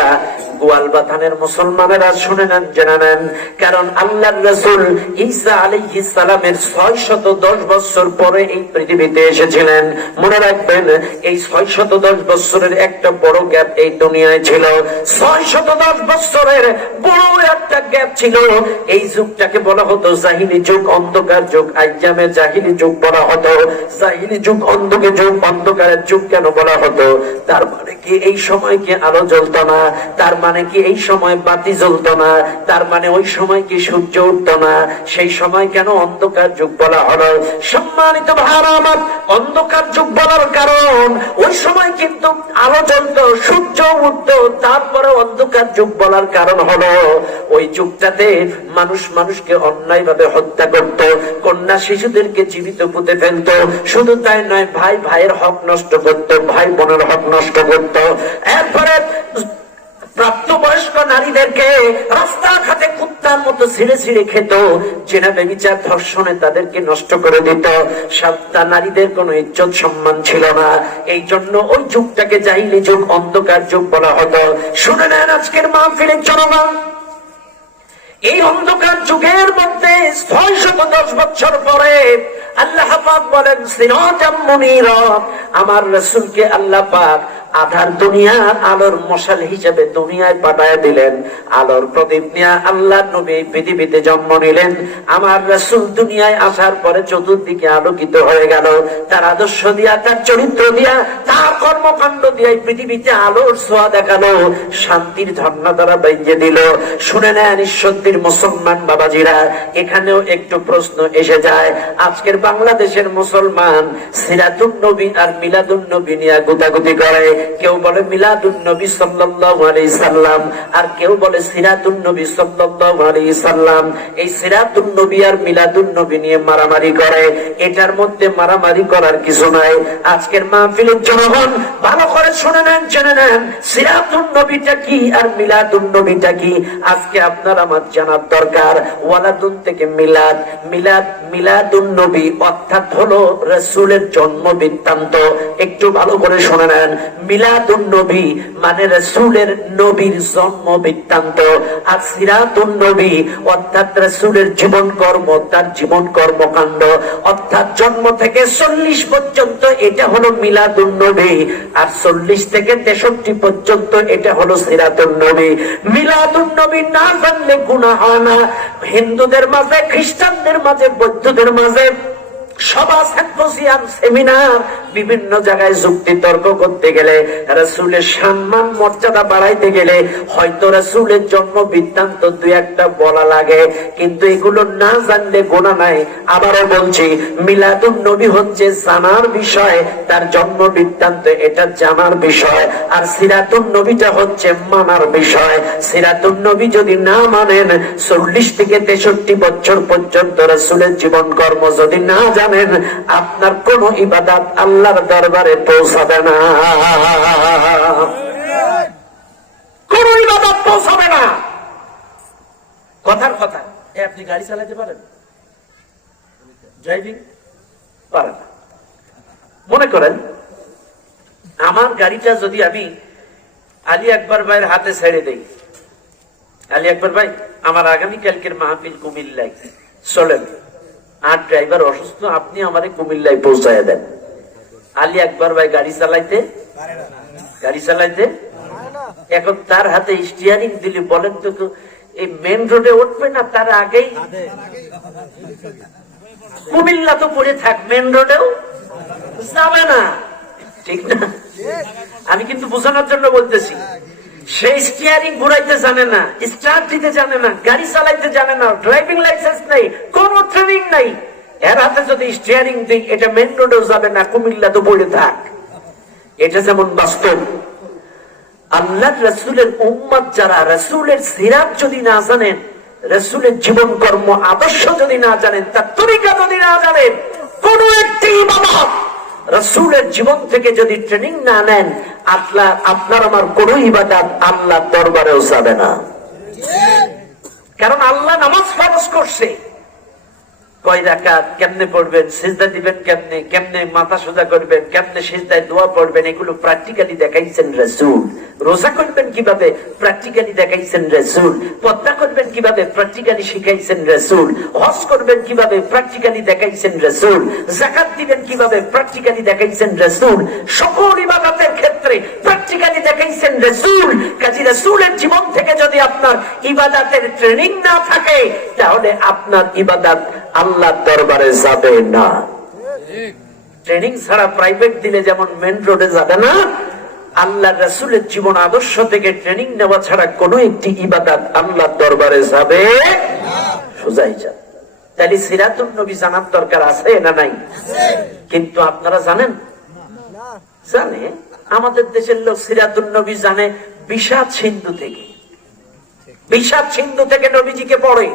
গোয়ালবাথানের মুসলমানেরা শুনে নেন, জেনে নেন। কারণ আল্লাহর রাসূল ঈসা আলাইহিস সালামের 610 বছর পরে এই পৃথিবীতে এসেছিলেন। মনে রাখবেন, এই 610 বছরের একটা বড় গ্যাপ এই দুনিয়ায় ছিল। 610 বছরের বড় একটা গ্যাপ ছিল। এই যুগটাকে বলা হতো জাহিলি যুগ, অন্ধকার যুগ। আইয়ামে জাহিলি যুগ বলা হতো। জাহিলি যুগ, অন্ধকার যুগ, অন্ধকারের যুগ কেন বলা হতো? তার মানে কি এই সময় কি আলো জ্বলতো না? তার মানে কি এই সময় বাতি জ্বলতো না? তার মানে ওই সময় কি সূর্য উঠতো না? সেই সময় কেন অন্ধকার যুগ বলা হলো? সম্মানিত ভাইরা আমার, অন্ধকার যুগ বলার কারণ ওই সময় কিন্তু আলো জ্বলতো, সূর্য উঠতো, তারপরে অন্ধকার যুগ বলার কারণ হলো ওই যুগটাতে মানুষ মানুষকে অন্যায় ভাবে হত্যা করত, কন্যা শিশুদেরকে জীবিত পুঁতে ফেলত। শুধু তাই নয়, ভাই ভাইয়ের হক নষ্ট করত, ভাই বোনের হক নষ্ট করত। এরপরে প্রাপ্তবয়স্ক নারীদেরকে রাস্তাঘাটে কুত্তার মতো ছিঁড়ে ছিঁড়ে খেত, জেনা ব্যভিচার ধর্ষণে তাদেরকে নষ্ট করে দিত। সাতটা নারীদের কোনো ইজ্জত সম্মান ছিল না। এই জন্য ওই যুগটাকে জাহিলি যুগ, অন্ধকার যুগ বলা হতো। শুনে নেন আজকের মাহফিলের জনগণ, এই অন্ধকার যুগের মধ্যে 610 বছর পরে আল্লাহ পাক বলেন সিরাজাম মুনীরা, আমার রাসূলকে আল্লাহ পাক আধার দুনিয়ার আলোর মশাল হিসেবে দুনিয়ায় পাঠায় দিলেন। আলোর প্রদীপ নিয়ে আল্লাহ নবী পৃথিবীতে জন্ম নিলেন। আমার রাসূল দুনিয়ায় আসার পরে চতুর্দিকে আলোকিত হয়ে গেল। তার আদর্শ দিয়া, তার চরিত্র দিয়া, তার কর্মকাণ্ড দিয়া পৃথিবীতে আলোর ছোঁয়া দেখালো, শান্তির ঝর্ণা দ্বারা বাইয়ে দিল। শুনে নেন ঈশ্বরদীর মুসলমান বাবাজিরা, এখানেও একটু প্রশ্ন এসে যায়। আজকের বাংলাদেশের মুসলমান সিরাতুন নবী আর মিলাদুন নবী নিয়ে গুতাগুতি করে। কেউ বলে মিলাদুন নবী সাল্লাল্লাহু আলাইহি সাল্লাম, আর কেউ বলে সিরাতুন নবী সাল্লাল্লাহু আলাইহি সাল্লাম। এই সিরাতুন নবী আর মিলাদুন নবী নিয়ে মারামারি করে। এটার মধ্যে মারামারি করার কিছু নাই। আজকের মাহফিলের জনগণ ভালো করে শুনে নেন, জেনে নেন সিরাতুন নবীটা কি আর মিলাদুন নবীটা কি। আজকে আপনার আমার জানার দরকার। ওয়ালাদুন থেকে মিলাদ, মিলাদ মিলাদুন নবী অর্থাৎ হলো রাসূলের জন্ম বৃত্তান্ত। একটু ভালো করে শুনে নেন, মিলাদুন নবী মানে রাসূলের নবীর জন্ম বৃত্তান্ত। আর সিরাতুন নবী অর্থাৎ রাসূলের জীবন কর্ম, তার জীবন কর্মকাণ্ড, অর্থাৎ জন্ম থেকে 40 পর্যন্ত এটা হলো মিলাদুন নবী, আর 40 থেকে 63 পর্যন্ত এটা হলো সিরাতুন নবী। মিলাদুন নবী না জানলে গুনাহ হয় না। হিন্দুদের মাঝে, খ্রিস্টানদের মাঝে, বৌদ্ধদের মাঝে সভা, সিম্পোজিয়াম, সেমিনার, বিভিন্ন জায়গায় যুক্তি তর্ক করতে গেলে, রাসূলের সম্মান মর্যাদা বাড়াইতে গেলে হয়তো রাসূলের জন্ম বৃত্তান্ত দুই একটা বলা লাগে, কিন্তু এগুলো না জানলে গোনা নাই। আবারও বলছি, মিলাদুন নবী হচ্ছে জানার বিষয়, তার জন্ম বৃত্তান্ত এটা জানার বিষয়। আর সিরাতুন নবীটা হচ্ছে মানার বিষয়। সিরাতুন নবী যদি না মানেন, 40 থেকে 63 বছর পর্যন্ত রাসূলের জীবন কর্ম যদি না জানেন, আপনার কোন ইবাদত আল্লাহর দরবারে পৌঁছাবে না, কোন ইবাদত পৌঁছাবে না। কথার কথা, আপনি গাড়ি চালাতে পারেন? ড্রাইভিং পারেন? মনে করেন আমার গাড়িটা যদি আমি আলী আকবর ভাইয়ের হাতে ছেড়ে দেই, আলী আকবর ভাই আমার আগামীকালকের মাহফিল কুমিল্লায়, চলেন, আর ড্রাইভার অসুস্থ, আপনি আমারে কুমিল্লায় পৌঁছায় দেন। আলী আকবর ভাই গাড়ি চালাইতে এখন তার হাতে স্টিয়ারিং দিলে বলেন তো, এই মেন রোডে উঠবে না তার আগেই? কুমিল্লা তো পড়ে থাক, মেন রোডেও যাবে না, ঠিক না? আমি কিন্তু বোঝানোর জন্য বলতেছি। সেই স্টিয়ারিং ঘুরাইতে জানে না, স্টার্ট দিতে জানে না, গাড়ি চালাইতে জানে না, ড্রাইভিং লাইসেন্স নেই, কোনো ট্রেনিং নাই। এর হাতে যদি স্টিয়ারিং দিই, এটা মেন রোডেও যাবে না, কুমিল্লা তো পড়ে থাক। এটা যেমন বাস্তব। আল্লাহর রাসূলের উম্মত যারা রাসূলের সিরাত যদি না জানেন, রাসূলের জীবন কর্ম আদর্শ যদি না জানেন, তার তরিকা যদি না জানেন, কোন একটি ইবাদত রাসূলের জীবন থেকে যদি ট্রেনিং না নেন, আপনার আমার কোন ইবাদত আল্লাহর দরবারেও যাবে না। কারণ আল্লাহ নামাজ ফরজ করছে, কয় রাকাত, কেমনে পড়বেন, সিজদা দিবেন কেমনে, কেমনে মাথা সোজা করবেন, কেমনে সিজদায় দোয়া পড়বেন, এগুলো প্র্যাকটিক্যালি দেখাইছেন রাসূল। রোজা করবেন কিভাবে, প্র্যাকটিক্যালি দেখাইছেন রাসূল। পর্দা করবেন কিভাবে, প্র্যাকটিক্যালি শিখাইছেন রাসূল। হজ করবেন কিভাবে, প্র্যাকটিক্যালি দেখাইছেন রাসূল। যাকাত দিবেন কিভাবে, প্র্যাকটিক্যালি দেখাইছেন রাসূল। সকল ইবাদতের ক্ষেত্রে প্র্যাকটিক্যালি দেখাইছেন রাসূল। কাজী রাসূলের জীবন থেকে যদি আপনার ইবাদতের ট্রেনিং না থাকে, তাহলে আপনার ইবাদত আল্লাহর দরবারে যাবে না। ট্রেনিং ছাড়া প্রাইভেট দিলে যেমন মেন রোডে যাবে না, আল্লাহ রাসূলের জীবন আদর্শ থেকে ট্রেনিং নেওয়া ছাড়া কোন একটি ইবাদত আল্লাহর দরবারে যাবে সোজাই যাবে। তাহলে সিরাতুন নবী জানার দরকার আছে না নাই? কিন্তু আপনারা জানেন? জানে। আমাদের দেশের লোক সিরাতুন নবী জানে বিষাদ সিন্ধু থেকে। বিষাদ সিন্ধু থেকে নবীজিকে পড়ে।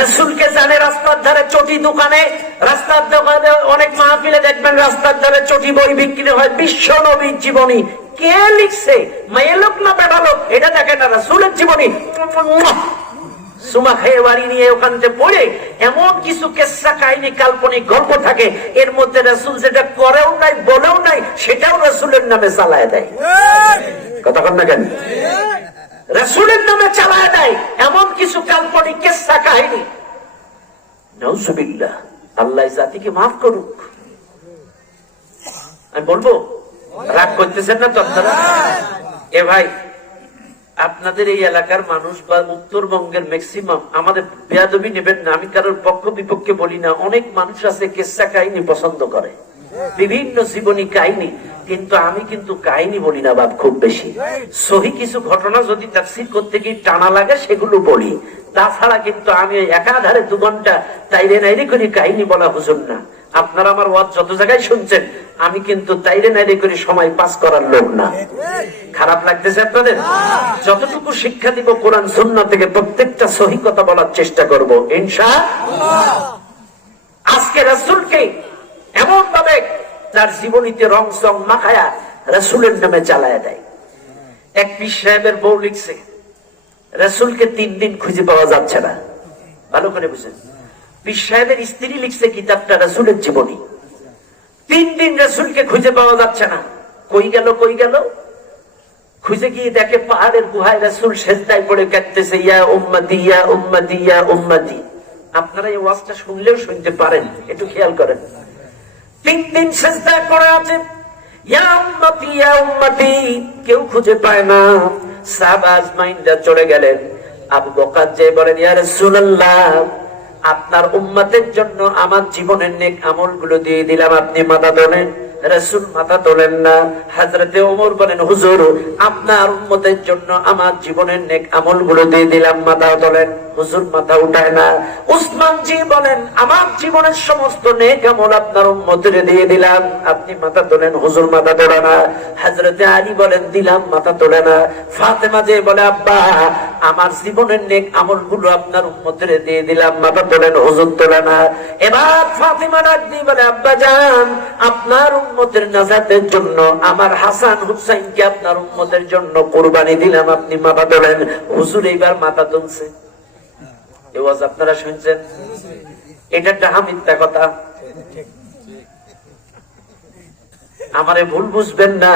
রাসূলকে জানে রাস্তার ধারে চটি দোকানে, রাস্তার দোকানে অনেক মাহফিলে দেখবেন রাস্তার ধারে চটি বই বিক্রি হয়, বিশ্ব নবীর জীবনী। কে লিখছে, মেয়ে লোক না বেটা লোক, এটা দেখে না, রাসূলের জীবনী সুমা খেয়ে বাড়ি নিয়ে ওখান থেকে পড়ে এমন কিছু কেসা কাহিনী কাল্পনিক গল্প থাকে, এর মধ্যে রাসূল যেটা করেও নাই বলেও নাই সেটাও রাসূলের নামে চালায় দেয়। কথা কন না কেন? রাসূলের নামে চালায় দেয় এমন কিছু কাল্পনিক কেসা কাহিনী। নাউজুবিল্লাহ, আল্লাহ জাতিকে মাফ করুক। আমি বলবো, রাগ করতেছেন না তো আপনারা? এ ভাই, আপনাদের এই এলাকার মানুষ বা উত্তরবঙ্গের ম্যাক্সিমাম, আমাদের বেয়াদবি নেবেন না, আমি কারোর পক্ষ বিপক্ষে বলি না। অনেক মানুষ আছে কেসা কাহিনী পছন্দ করে, বিভিন্ন জীবনী কাহিনী, কিন্তু আমি কিন্তু কাহিনী বলি না বাপ খুব বেশি। সহি কিছু ঘটনা যদি তাফসীর করতে গিয়ে টানা লাগে সেগুলো বলি, তাছাড়া কিন্তু আমি একাধারে 2 ঘন্টা তাইরে নাইরে করে কাহিনী বলা হুজুর না। আপনারা আমার ওয়াজ যত জায়গায় শুনছেন, আমি কিন্তু তাইরে নাইরে করে সময় পাস করার লোক না। খারাপ লাগতেছে আপনাদের? যতটুকু শিক্ষা দিব কোরআন সুন্নাহ থেকে প্রত্যেকটা সহি কথা বলার চেষ্টা করব ইনশাআল্লাহ। আজকে রাসূলকে এমন ভাবে তার জীবনীতে রং সং মাখায়া রাসূলের নামে চালায় দেয়। এক পীর সাহেবের বউ লিখছে, রাসূলকে 3 দিন খুঁজে পাওয়া যাচ্ছে না। ভালো করে বুঝেন, পীর সাহেবের স্ত্রী লিখছে কিতাবটা রাসূলের জীবনী। 3 দিন রাসূলকে খুঁজে পাওয়া যাচ্ছে না। কই গেল কই গেল? খুঁজে গিয়ে দেখে পাহাড়ের গুহায় রাসূল সেজদায় পড়ে কাঁদতেছে, ইয়া উম্মতি ইয়া উম্মতি ইয়া উম্মতি। আপনারা এই ওয়াজটা শুনলেও শুনতে পারেন, একটু খেয়াল করেন। 3 দিন সেজদা করে আছে, ইয়া উম্মতি ইয়া উম্মতি, কেউ খুঁজে পায় না। সাহাবা আজমাইনরা চলে গেলেন। আবু বকর যে বলেন, ইয়া রাসূলুল্লাহ, আপনার উম্মতের জন্য আমার জীবনের নেক আমলগুলো দিয়ে দিলাম, আপনি মাথা তোলেন। রাসূল মাথা তোলেন না। হযরতে ওমর বলেন, হুজুর আপনার উম্মতের জন্য আমার জীবনের নেক আমলগুলো দিয়ে দিলাম, মাথা তোলেন। হুজুর মাথা উঠায় না। উসমান জি বলেন, আমার জীবনের সমস্ত নেক আমল আপনার উম্মতের দিয়ে দিলাম, আপনি মাথা তোলেন। হুজুর মাথা তোলে না। হযরতে আলী বলেন, দিলাম, মাথা তোলে না। ফাতেমা যে বলে, আব্বা আমার জীবনের নেক আমলগুলো আপনার উম্মতের দিয়ে দিলাম, মাথা তোলেন। হুজুর তোলে না। এবার ফাতেমা ডাক দিয়ে বলে, আব্বা জান আপনার উম্মতের নাজাতের জন্য আমার হাসান হুসাইনকে আপনার উম্মতের জন্য কুরবানি দিলাম, আপনি মাথা তোলেন। হুজুর এইবার মাথা তুলছে। এই ওয়াজ আপনারা শুনছেন? এটা ডাহা মিথ্যা কথা। আমারে ভুল বুঝবেন না,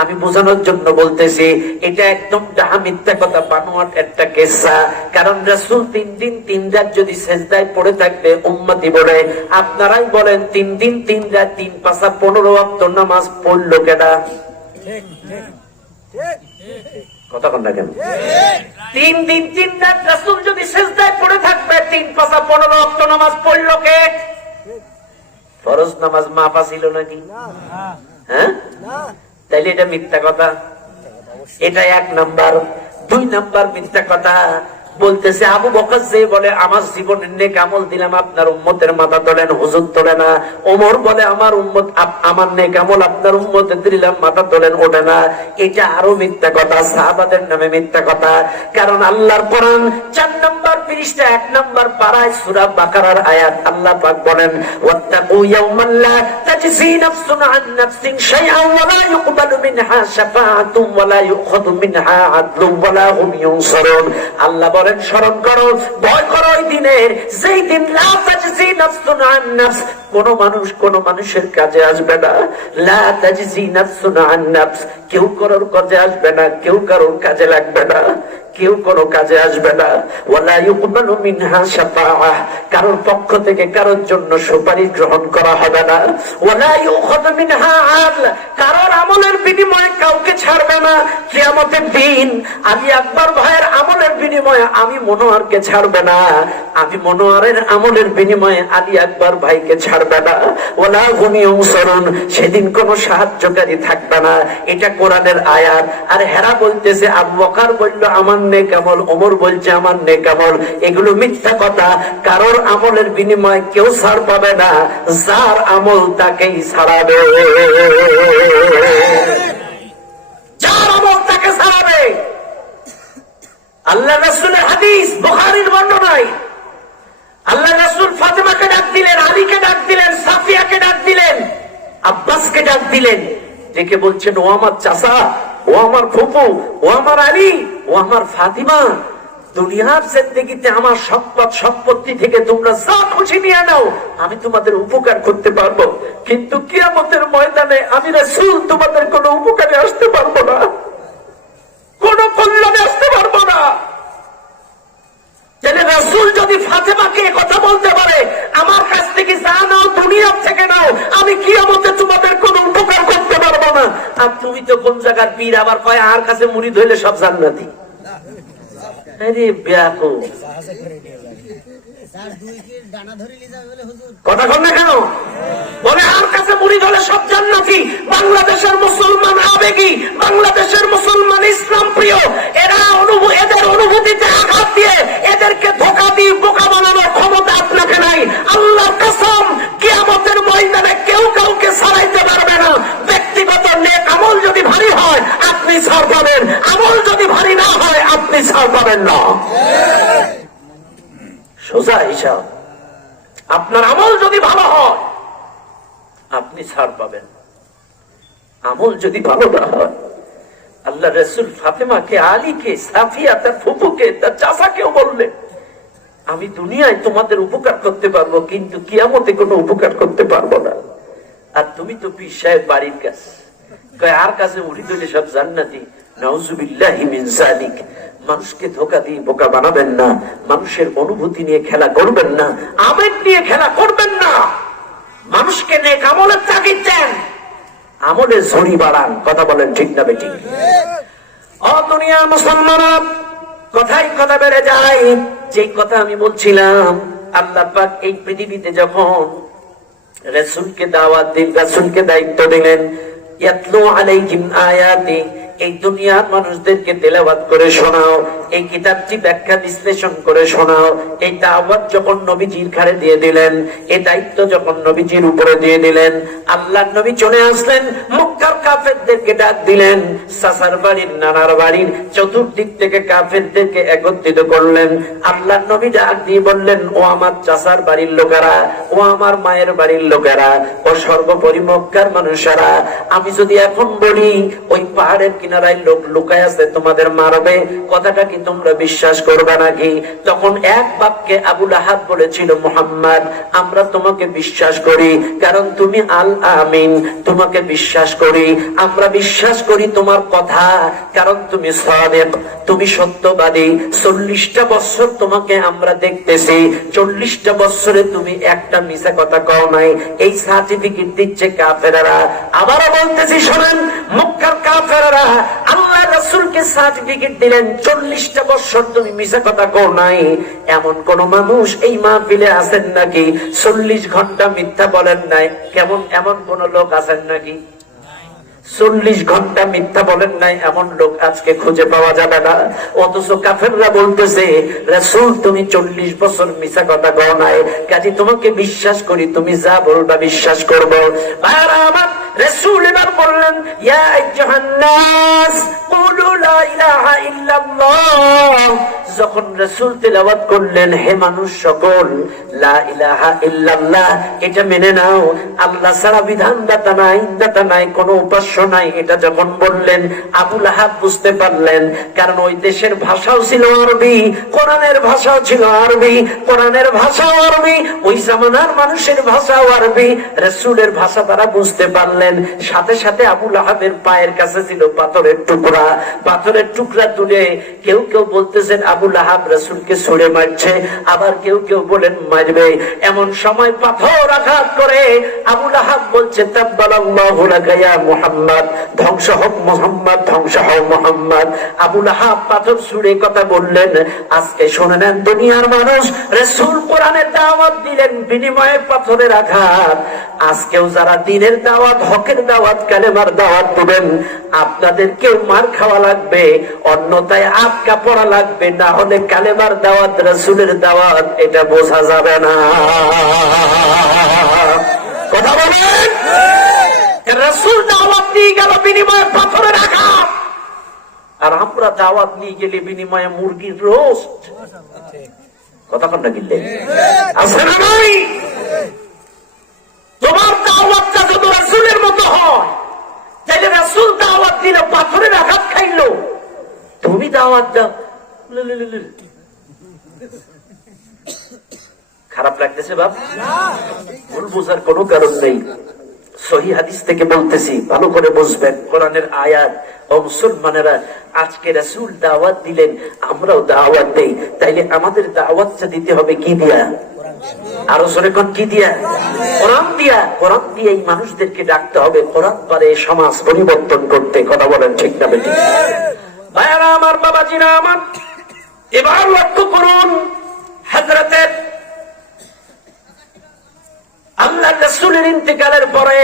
আমি বোঝানোর জন্য বলতেছি, এটা একদম ডাহা মিথ্যা কথা, বানোয়াট একটা কেসা। কারণ রাসূল 3 দিন 3 রাত যদি সেজদায় পড়ে থাকবে উম্মতি বলে, আপনারাই বলেন 3 দিন 3 রাত 3 পাঁচা 15 ওয়াক্ত নামাজ পড়লো কেডা? কথা কন না কেন? 3 দিন 3 রাত রাসূল যদি সেজদায় পড়ে থাকবে, 3 পাঁচা 15 ওয়াক্ত নামাজ পড়লো কে? ফরজ নামাজ মাফা ছিল নাকি? হ্যাঁ, তাইলে এটা মিথ্যা কথা। এটা 1 নাম্বার। 2 নাম্বার মিথ্যা কথা বলতেছে আবু বকর যে বলে, আমার জীবনের নেক আমল দিলাম, আপনার উম্মতের মাথা তোলেন। হুজুর তোলে না। ওমর বলে, আমার উম্মত আমার নেক আমল আপনার উম্মতের দিলাম, মাথা তোলেন, ওঠে না। এটা আরো মিথ্যা কথা, সাহাবাদের নামে মিথ্যা কথা। কারণ আল্লাহর কোরআন 4 নাম্বার পৃষ্ঠা 1 নাম্বার পারায় সূরা বাকারার আয়াত, আল্লাহ পাক বলেন, ওয়াত্তাকু ইয়াওমান লা তাজজি নাফসুন আন নাফসিন শাইআন ওয়া লা ইউকবালু মিনহা শাফাআতুন ওয়া লা ইউখাযু মিনহা আদলুন ওয়া লা হুম ইউনসারুন। আল্লাহ বলেন, স্মরণ করো, ভয় করো ওই দিনের, যেই দিন লা তাজজি নাফসুন আন নাফস, কোন মানুষ কোন মানুষের কাজে আসবে না। লা তাজজি নাফসুন আন নাফস, কেউ কারোর কাজে আসবে না, কেউ কারোর কাজে লাগবে না, কেউ কোনো কাজে আসবে না। ওয়ালা ইউকবালু মিনহা শাফাআহ, কারোর পক্ষ থেকে কারোর জন্য সুপারিশ গ্রহণ করা হবে না। ওয়ালা ইউখাযু মিনহা আদল, কারোর আমলের বিনিময়ে কাউকে ছাড়বে না। কিয়ামতের দিন আলী আকবর ভাইয়ের আমলের বিনিময়ে আমি মনোয়ারকে ছাড়বে না, আমি মনোয়ারের আমলের বিনিময়ে আলী আকবর ভাইকে ছাড়বে না। ওয়ালা হুম ইউনসারুন, সেদিন কোনো সাহায্যকারী থাকবে না। এটা কোরআনের আয়াত। আর হেরা বলতেছে, আবু বকর বলল আমার নেক আমল, ওমর বলছে আমার নেক আমল। এগুলো মিথ্যা কথা। কারোর আমলের বিনিময়ে কেউ ছাড় পাবে না, যার আমল তাকেই ছাড়াবে, যার আমল তাকে ছাড়াবে। আল্লাহ রাসূলের হাদিস, বুখারীর বর্ণনায় আল্লাহ রাসূল ফাতেমাকে ডাক দিলেন, আলীকে ডাক দিলেন, সাফিয়াকে ডাক দিলেন, আব্বাসকে ডাক দিলেন, ডেকে বলছেন, ও আমার চাচা, ও আমার ফুফু, ও আমার আলী, ও আমার ফাতিমা, দুনিয়ার জিন্দেগিতে আমার সম্পদ সম্পত্তি থেকে তোমরা যা খুশি নিয়ে নাও, আমি তোমাদের উপকার করতে পারবো, কিন্তু কিয়ামতের ময়দানে আমি রাসূল তোমাদের কোনো উপকারে আসতে পারবো না, কোনো কল্যাণে আসতে পারবো না। তাহলে রাসূল যদি ফাতেমাকে কথা বলতে পারে, আমার কাছ থেকে যা নাও, দুনিয়ার থেকে নাও, আমি কিয়ামতে তোমাদের কোনো উপকার করতে পারবো না। আর তুমি তো কোন জায়গার পীর, আবার কয় আর কাছে মুরিদ হইলে সব জান্নাতি। আরে ব্যাকো কথা কন না কেন? বলে আর কাছে মুরিদ হলে সব জান্নাতি। বাংলাদেশের মুসলমান আবেগী, বাংলাদেশের মুসলমান ইসলাম প্রিয়, এরা এদের অনুভূতিতে আঘাত দিয়ে এদেরকে ধোঁকা দিয়ে বোকা বানানোর ক্ষমতা আপনাকে নাই। আল্লাহর কসম, কিয়ামতের ময়দানে কেউ কাউকে ছাড়াইতে পারবে না। ব্যক্তিগত নেক আমল যদি ভারী হয় আপনি ছাড় পাবেন, আমল যদি ভারী না হয় আপনি ছাড় পাবেন না। সোজা হিসাব। আপনার আমল যদি ভালো হয় আপনি ছাড় পাবেন, আমল যদি ভালো না হয়। আল্লাহ রাসূল ফাতেমাকে, আলীকে, সাফিয়া তার ফুফুকে, তার চাচাকেও বললেন, আমি দুনিয়ায় তোমাদের উপকার করতে পারবো, কিন্তু কিয়ামতে কোনো উপকার করতে পারবো না। আর তুমি তো পীর সাহেব বাড়ির কাছে, আর কাছে মুরিদ হইলে সব জান্নাতি। নাউযুবিল্লাহি মিন যালিক। মানুষকে ধোঁকা দিয়ে বোকা বানাবেন না, মানুষের অনুভূতি নিয়ে খেলা করবেন না, আবেগ নিয়ে খেলা করবেন না। মানুষকে নেক আমলের তাগিদ দেন, আমলে ঝড়ি বাড়ান। কথা বলেন ঠিক না বেটি? ও দুনিয়ার মুসলমানরা, কথাই কথা বেড়ে যায়। যে কথা আমি বলছিলাম, আল্লাহ পাক এই পৃথিবীতে যখন রাসূলকে দাওয়াত দিলেন, রাসূলকে দায়িত্ব দিলেন, ইয়াতলু আলাইহিম আয়াতি, এই দুনিয়ার মানুষদেরকে তেলাওয়াত করে শোনাও, এই কিতাবটি ব্যাখ্যা বিশ্লেষণ করে শোনাও। এই দাওয়াত যখন নবীজির ঘাড়ে দিয়ে দিলেন, এই দায়িত্ব যখন নবীজির উপরে দিয়ে দিলেন, আল্লাহর নবী চলে আসলেন, মক্কার কাফেরদেরকে ডাক দিলেন, চাচার বাড়ির, নানার বাড়ির চতুর্দিক থেকে কাফেরদেরকে একত্রিত করলেন। আল্লাহর নবী ডাক দিয়ে বললেন, ও আমার চাচার বাড়ির লোকেরা, ও আমার মায়ের বাড়ির লোকেরা, ও সর্বোপরি মক্কার মানুষেরা, আমি যদি এখন বলি ওই পাহাড়ের কিনারায় লোক লুকায় আছে, তোমাদের মারবে, কথাটা কি তোমরা বিশ্বাস করবে নাকি? তখন এক বাপকে আবু লাহাব বলেছিল, মুহাম্মদ, আমরা তোমাকে বিশ্বাস করি, কারণ তুমি আল আমিন, তোমাকে বিশ্বাস করি, আমরা বিশ্বাস করি তোমার কথা, কারণ তুমি সাদিক, তুমি সত্যবাদী। 40টা বছর তোমাকে আমরা দেখতেছি, 40টা বছরে তুমি একটা মিছা কথা কও নাই, এই সার্টিফিকেট দিচ্ছে কাফেররা। আবারও বলতেছি শোনেন, মক্কার কাফেররা আল্লাহ রাসূলকে সার্টিফিকেট দিলেন, 40টা বছর তুমি মিছা কথা কও নাই। এমন কোন মানুষ এই মাহফিলে আছেন নাকি 40 ঘন্টা মিথ্যা বলেন নাই? কেমন এমন কোন লোক আছেন নাকি 40 ঘন্টা মিথ্যা বলেন নাই? এমন লোক আজকে খুঁজে পাওয়া যাবে না। অথচ কাফেররা বলতেছে, রাসূল তুমি 40 বছর মিথ্যা কথা কও নাই, কাজে তোমাকে বিশ্বাস করি, তুমি যা বলবা বিশ্বাস করব। ভাইরা আমার, রাসূল এবার বললেন, ইয়া আইয়ুহান নাস কুলু লা ইলাহা ইল্লাল্লাহ। যখন রাসূল তেলাওয়াত করলেন, হে মানুষ সকল, লা ইলাহা ইল্লাল্লাহ এটা মেনে নাও, আল্লাহ ছাড়া বিধানদাতা নাই, আইনদাতা নাই, কোনো উপাস্য নাই, এটা যখন বললেন, আবু লাহাব বুঝতে পারলেন, কারণ ওই দেশের ভাষাও ছিল আরবি, কোরআনের ভাষাও ছিল আরবি, কোরআনের ভাষাও আরবি, ওই জামানার মানুষের ভাষাও আরবি, রাসূলের ভাষা তারা বুঝতে পারলেন। সাথে সাথে সাথে আবু লাহাবের পায়ের কাছে ছিল পাথরের টুকরা। পাথরের টুকরা তুলে কেউ কেউ বলতেছেন আবু লাহাব রাসূলকে ছুঁড়ে মারছে, আবার কেউ কেউ বলেন মারবে। এমন সময় পাথর আঘাত করে আবু লাহাব বলছে তাব্বালাল্লাহু লাকা ইয়া মুহাম্মদ, ধ্বংস হোক মুহাম্মদ, ধ্বংস হোক মুহাম্মদ। আবু লাহাব পাথর ছুঁড়ে কথা বললেন। আজকে শুনে নেন দুনিয়ার মানুষ, রাসূল কোরআনের দাওয়াত দিলেন, বিনিময়ে পাথরের আঘাত। আজকেও যারা দ্বীনের দাওয়াত, হকের দাওয়াত, কালেমার দাওয়াত দিবেন, আপনাদের কেউ মার খাওয়া লাগবে, অন্যথায় আটকা পড়া লাগবে, না হলে কালেমার দাওয়াত, রাসূলের দাওয়াত এটা বোঝা যাবে না। কথা বলেন। রাসূল দাওয়াত দিয়ে গেল, বিনিময়ে পাথরের আঘাত, আর আমরা দাওয়াত নিয়ে গেলে বিনিময়ে মুরগির রোস্ট। কথা কন না কিনলে আছে না নাই? তোমার দাওয়াতটা যদি রাসূলের মতো হয়, তাহলে রাসূল দাওয়াত দিলে পাথরের আঘাত খাইলো, তুমি দাওয়াত দাও। খারাপ লাগতেছে বাপ? ভুল বোঝার কোনো কারণ নেই। সহিহ হাদিস থেকে বলতেছি, ভালো করে বুঝবেন, কোরআনের আয়াত। ও মুসলমানেরা, আজকে রাসূল দাওয়াত দিলেন, আমরাও দাওয়াত দেই, তাইলে আমাদের দাওয়াতটা দিতে হবে কি দিয়া? আরো জোরে কোন কি দিয়া? কোরআন দিয়া। কোরআন দিয়ে এই মানুষদেরকে ডাকতে হবে, কোরআন পারে সমাজ পরিবর্তন করতে। কথা বলেন ঠিক না বেঠিক? ভাইয়ারা আমার, বাবাজিরা আমার, এবার লক্ষ্য করুন, হযরতের আল্লাহর রাসূলের ইন্তেকালের পরে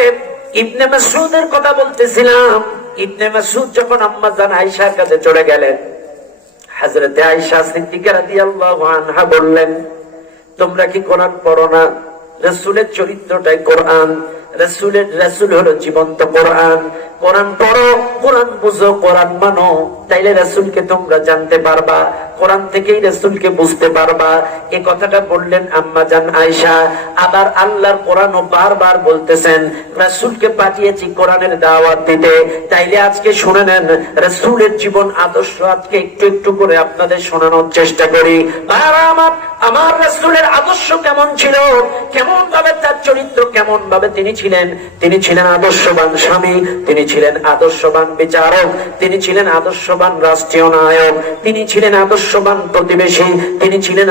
ইবনে মাসউদের কথা বলতেছিলাম। ইবনে মাসউদ যখন আম্মা জান আয়েশার কাছে চলে গেলেন, হযরতে আয়েশা সিদ্দিকা রাদিয়াল্লাহু আনহা বললেন, তোমরা কি কোরআন পড়ো না? রাসূলের চরিত্রটাই কোরআন, রাসূল হলো জীবন্ত কোরআন। কোরআন পড়ো, কোরআন বুঝো, কোরআন মানো, তাইলে রাসূলকে তোমরা জানতে পারবা, কোরআন থেকেই রাসূলকে বুঝতে পারবা। এই কথাটা বললেন আম্মা জান আয়েশা। আবার আল্লাহর কোরআনও বারবার বলতেছেন, রাসূলকে পাঠিয়েছি কোরআনের দাওয়াত দিতে। তাইলে আজকে শুনে নেন, রাসূলের জীবন আদর্শ আজকে একটু একটু করে আপনাদের শোনানোর চেষ্টা করি। আমার রাসূলের আদর্শ কেমন ছিল, কেমন ভাবে তার চরিত্র, কেমন ভাবে তিনি ছিলেন। তিনি ছিলেন আদর্শবান স্বামী, তিনি ছিলেন আদর্শবান বিচারক, তিনি ছিলেন আদর্শবান রাষ্ট্রীয় নায়ক, তিনি ছিলেন আদর্শবান প্রতিবেশী, তিনি ছিলেন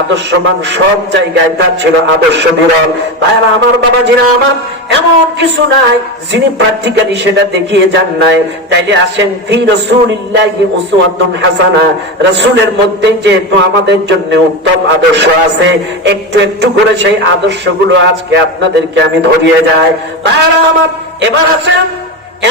আদর্শবান সব জায়গায় তার ছিল আদর্শ বিরল। ভাইরা আমার, বাবাজিরা আমার, এমন কিছু নাই যিনি প্র্যাকটিক্যালি সেটা দেখিয়ে যান নাই। তাইলে আসেন, ফি রাসূলিল্লাহি উসওয়াতুন হাসানা, রাসূলের মধ্যে যেহেতু আমাদের জন্য উত্তম আদর্শ আছে, একটু একটু করে সেই আদর্শগুলো আজকে আপনাদেরকে আমি ধরিয়ে যাই। ভাইরা আমার, এবার আসেন,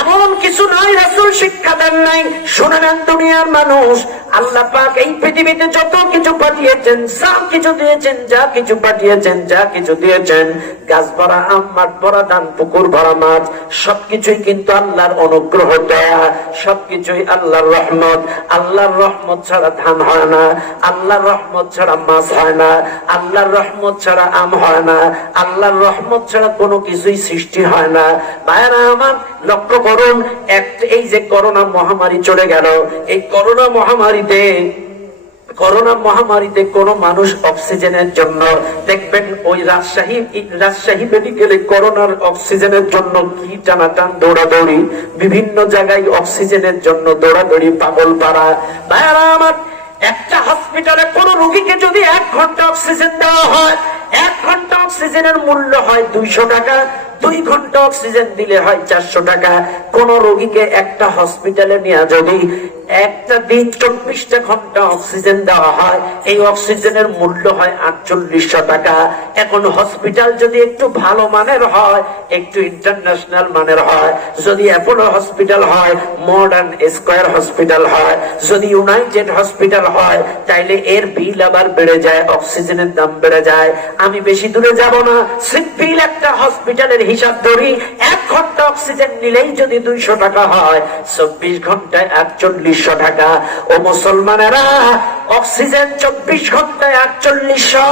এমন কিছু নয় রাসূল শিক্ষা দেন নাই। শুনে নেন দুনিয়ার মানুষ, আল্লাহ পাক এই পৃথিবীতে যত কিছু পাঠিয়েছেন, যা কিছু দিয়েছেন, যা কিছু পাঠিয়েছেন, যা কিছু দিয়েছেন, গাছ ভরা আম, মাঠ ভরা ধান, পুকুর ভরা মাছ, সবকিছুই কিন্তু আল্লাহর অনুগ্রহ, দয়া, সবকিছুই আল্লাহর রহমত। আল্লাহর রহমত ছাড়া ধান হয় না, আল্লাহর রহমত ছাড়া মাছ হয় না, আল্লাহর রহমত ছাড়া আম হয় না, আল্লাহর রহমত ছাড়া কোনো কিছুই সৃষ্টি হয় না। ভাইরা আমার, লক্ষ্য করুন, এই যে করোনা মহামারী চলে গেল, এই করোনা মহামারীতে কোন মানুষ অক্সিজেনের জন্য, দেখবেন ওই রাজশাহী মেডিকেলে করোনার অক্সিজেনের জন্য কি টানাটান, দৌড়াদৌড়ি, বিভিন্ন জায়গায় অক্সিজেনের জন্য দৌড়াদৌড়ি, পাগল পাড়া। ভাইরা আমার, একটা হসপিটালে কোন রোগীকে যদি 1 ঘন্টা অক্সিজেন দেওয়া হয়, 1 ঘন্টা অক্সিজেনের মূল্য হয় 200 টাকা, 2 ঘন্টা অক্সিজেন দিলে হয় 400 টাকা। কোন রোগীকে একটা হসপিটালে নিয়ে যদি একটা দিন 24টা ঘন্টা অক্সিজেন দেওয়া হয়, এই অক্সিজেনের মূল্য হয় 4800 টাকা। এখন হসপিটাল যদি একটু ভালো মানের হয়, একটু ইন্টারন্যাশনাল মানের হয়, যদি অ্যাপোলো হসপিটাল হয়, মডার্ন স্কয়ার হসপিটাল হয়, যদি ইউনাইটেড হসপিটাল হয়, তাইলে এর বিল আবার বেড়ে যায়, অক্সিজেনের দাম বেড়ে যায়। আমি বেশি দূরে যাব না, সিম্পল একটা হসপিটালের হিসাব ধরি, 1 ঘন্টা অক্সিজেন নিলেই যদি 200 টাকা হয়, 24 ঘন্টায় 4800 টাকা। ও মুসলমানেরা, অক্সিজেন 24 ঘন্টায় 4800,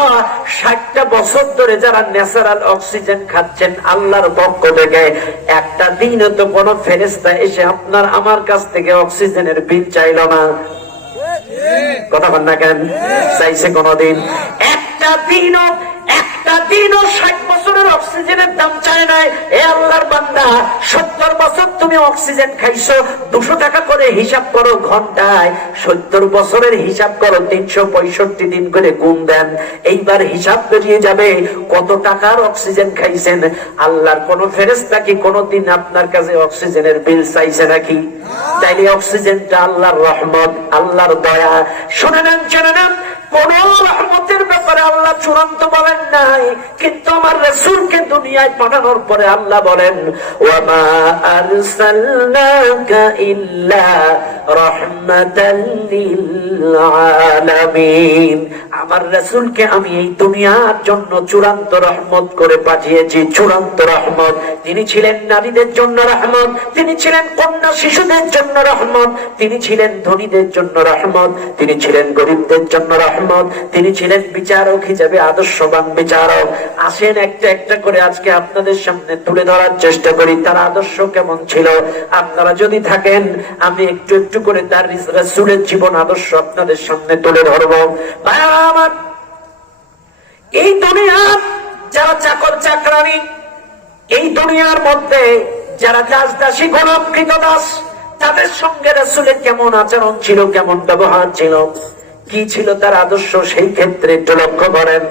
60টা বছর ধরে যারা ন্যাচারাল অক্সিজেন খাচ্ছেন আল্লাহর পক্ষ থেকে, একটা দিনও তো কোন ফেরেশতা এসে আপনার আমার কাছ থেকে অক্সিজেনের বিল চাইল না। কথা বল না কেন? চাইছে কোনদিন? একটা দিনও 60 বছরের অক্সিজেনের দাম চায় দেয় নাই। এ আল্লাহর বান্দা, 70 বছর তুমি অক্সিজেন খাইছো, 200 টাকা করে হিসাব করো ঘন্টায়, 70 বছরের হিসাব করো, 365 দিন করে গুণ দেন, এইবার হিসাব বেরিয়ে যাবে কত টাকার অক্সিজেন খাইছেন। আল্লাহর কোন ফেরেশতা কি কোনদিন আপনার কাছে অক্সিজেনের বিল চাইছে নাকি? তাইলে অক্সিজেনটা আল্লাহর রহমত, আল্লাহর দয়া। শুনে নেন, জেনে নেন, কোন রহমতের ব্যাপারে আল্লাহ চূড়ান্ত বলেন নাই, কিন্তু আমার রাসূলকে দুনিয়ায় পাঠানোর পরে আল্লাহ বলেন, ওয়া মা আরসালনাকা ইল্লা রাহমাতাল লিল আলামিন। আমার রাসূলকে আমি এই দুনিয়ার জন্য চূড়ান্ত রহমত করে পাঠিয়েছি, চূড়ান্ত রহমত। তিনি ছিলেন নারীদের জন্য রহমত, তিনি ছিলেন কন্যা শিশুদের জন্য রহমত, তিনি ছিলেন ধনীদের জন্য রহমত, তিনি ছিলেন গরিবদের জন্য রহমত, তিনি ছিলেন বিচারক হিসেবে আদর্শবান বিচারক। আসেন একটা একটা করে আজকে আপনাদের সামনে তুলে ধরার চেষ্টা করি তার আদর্শ কেমন ছিল। আপনারা যদি থাকেন আমি একটু একটু করে তার রাসূলের জীবন আদর্শ আপনাদের সামনে তুলে ধরবো। আমার এই দুনিয়ার যারা চাকর চাকরানি, এই দুনিয়ার মধ্যে যারা দাস দাসী গোলাম কৃতদাস, তাদের সঙ্গে রাসূলের কেমন আচরণ ছিল, কেমন ব্যবহার ছিল, কি ছিল তার আদর্শ, সেই ক্ষেত্রে একটু লক্ষ্য করেন।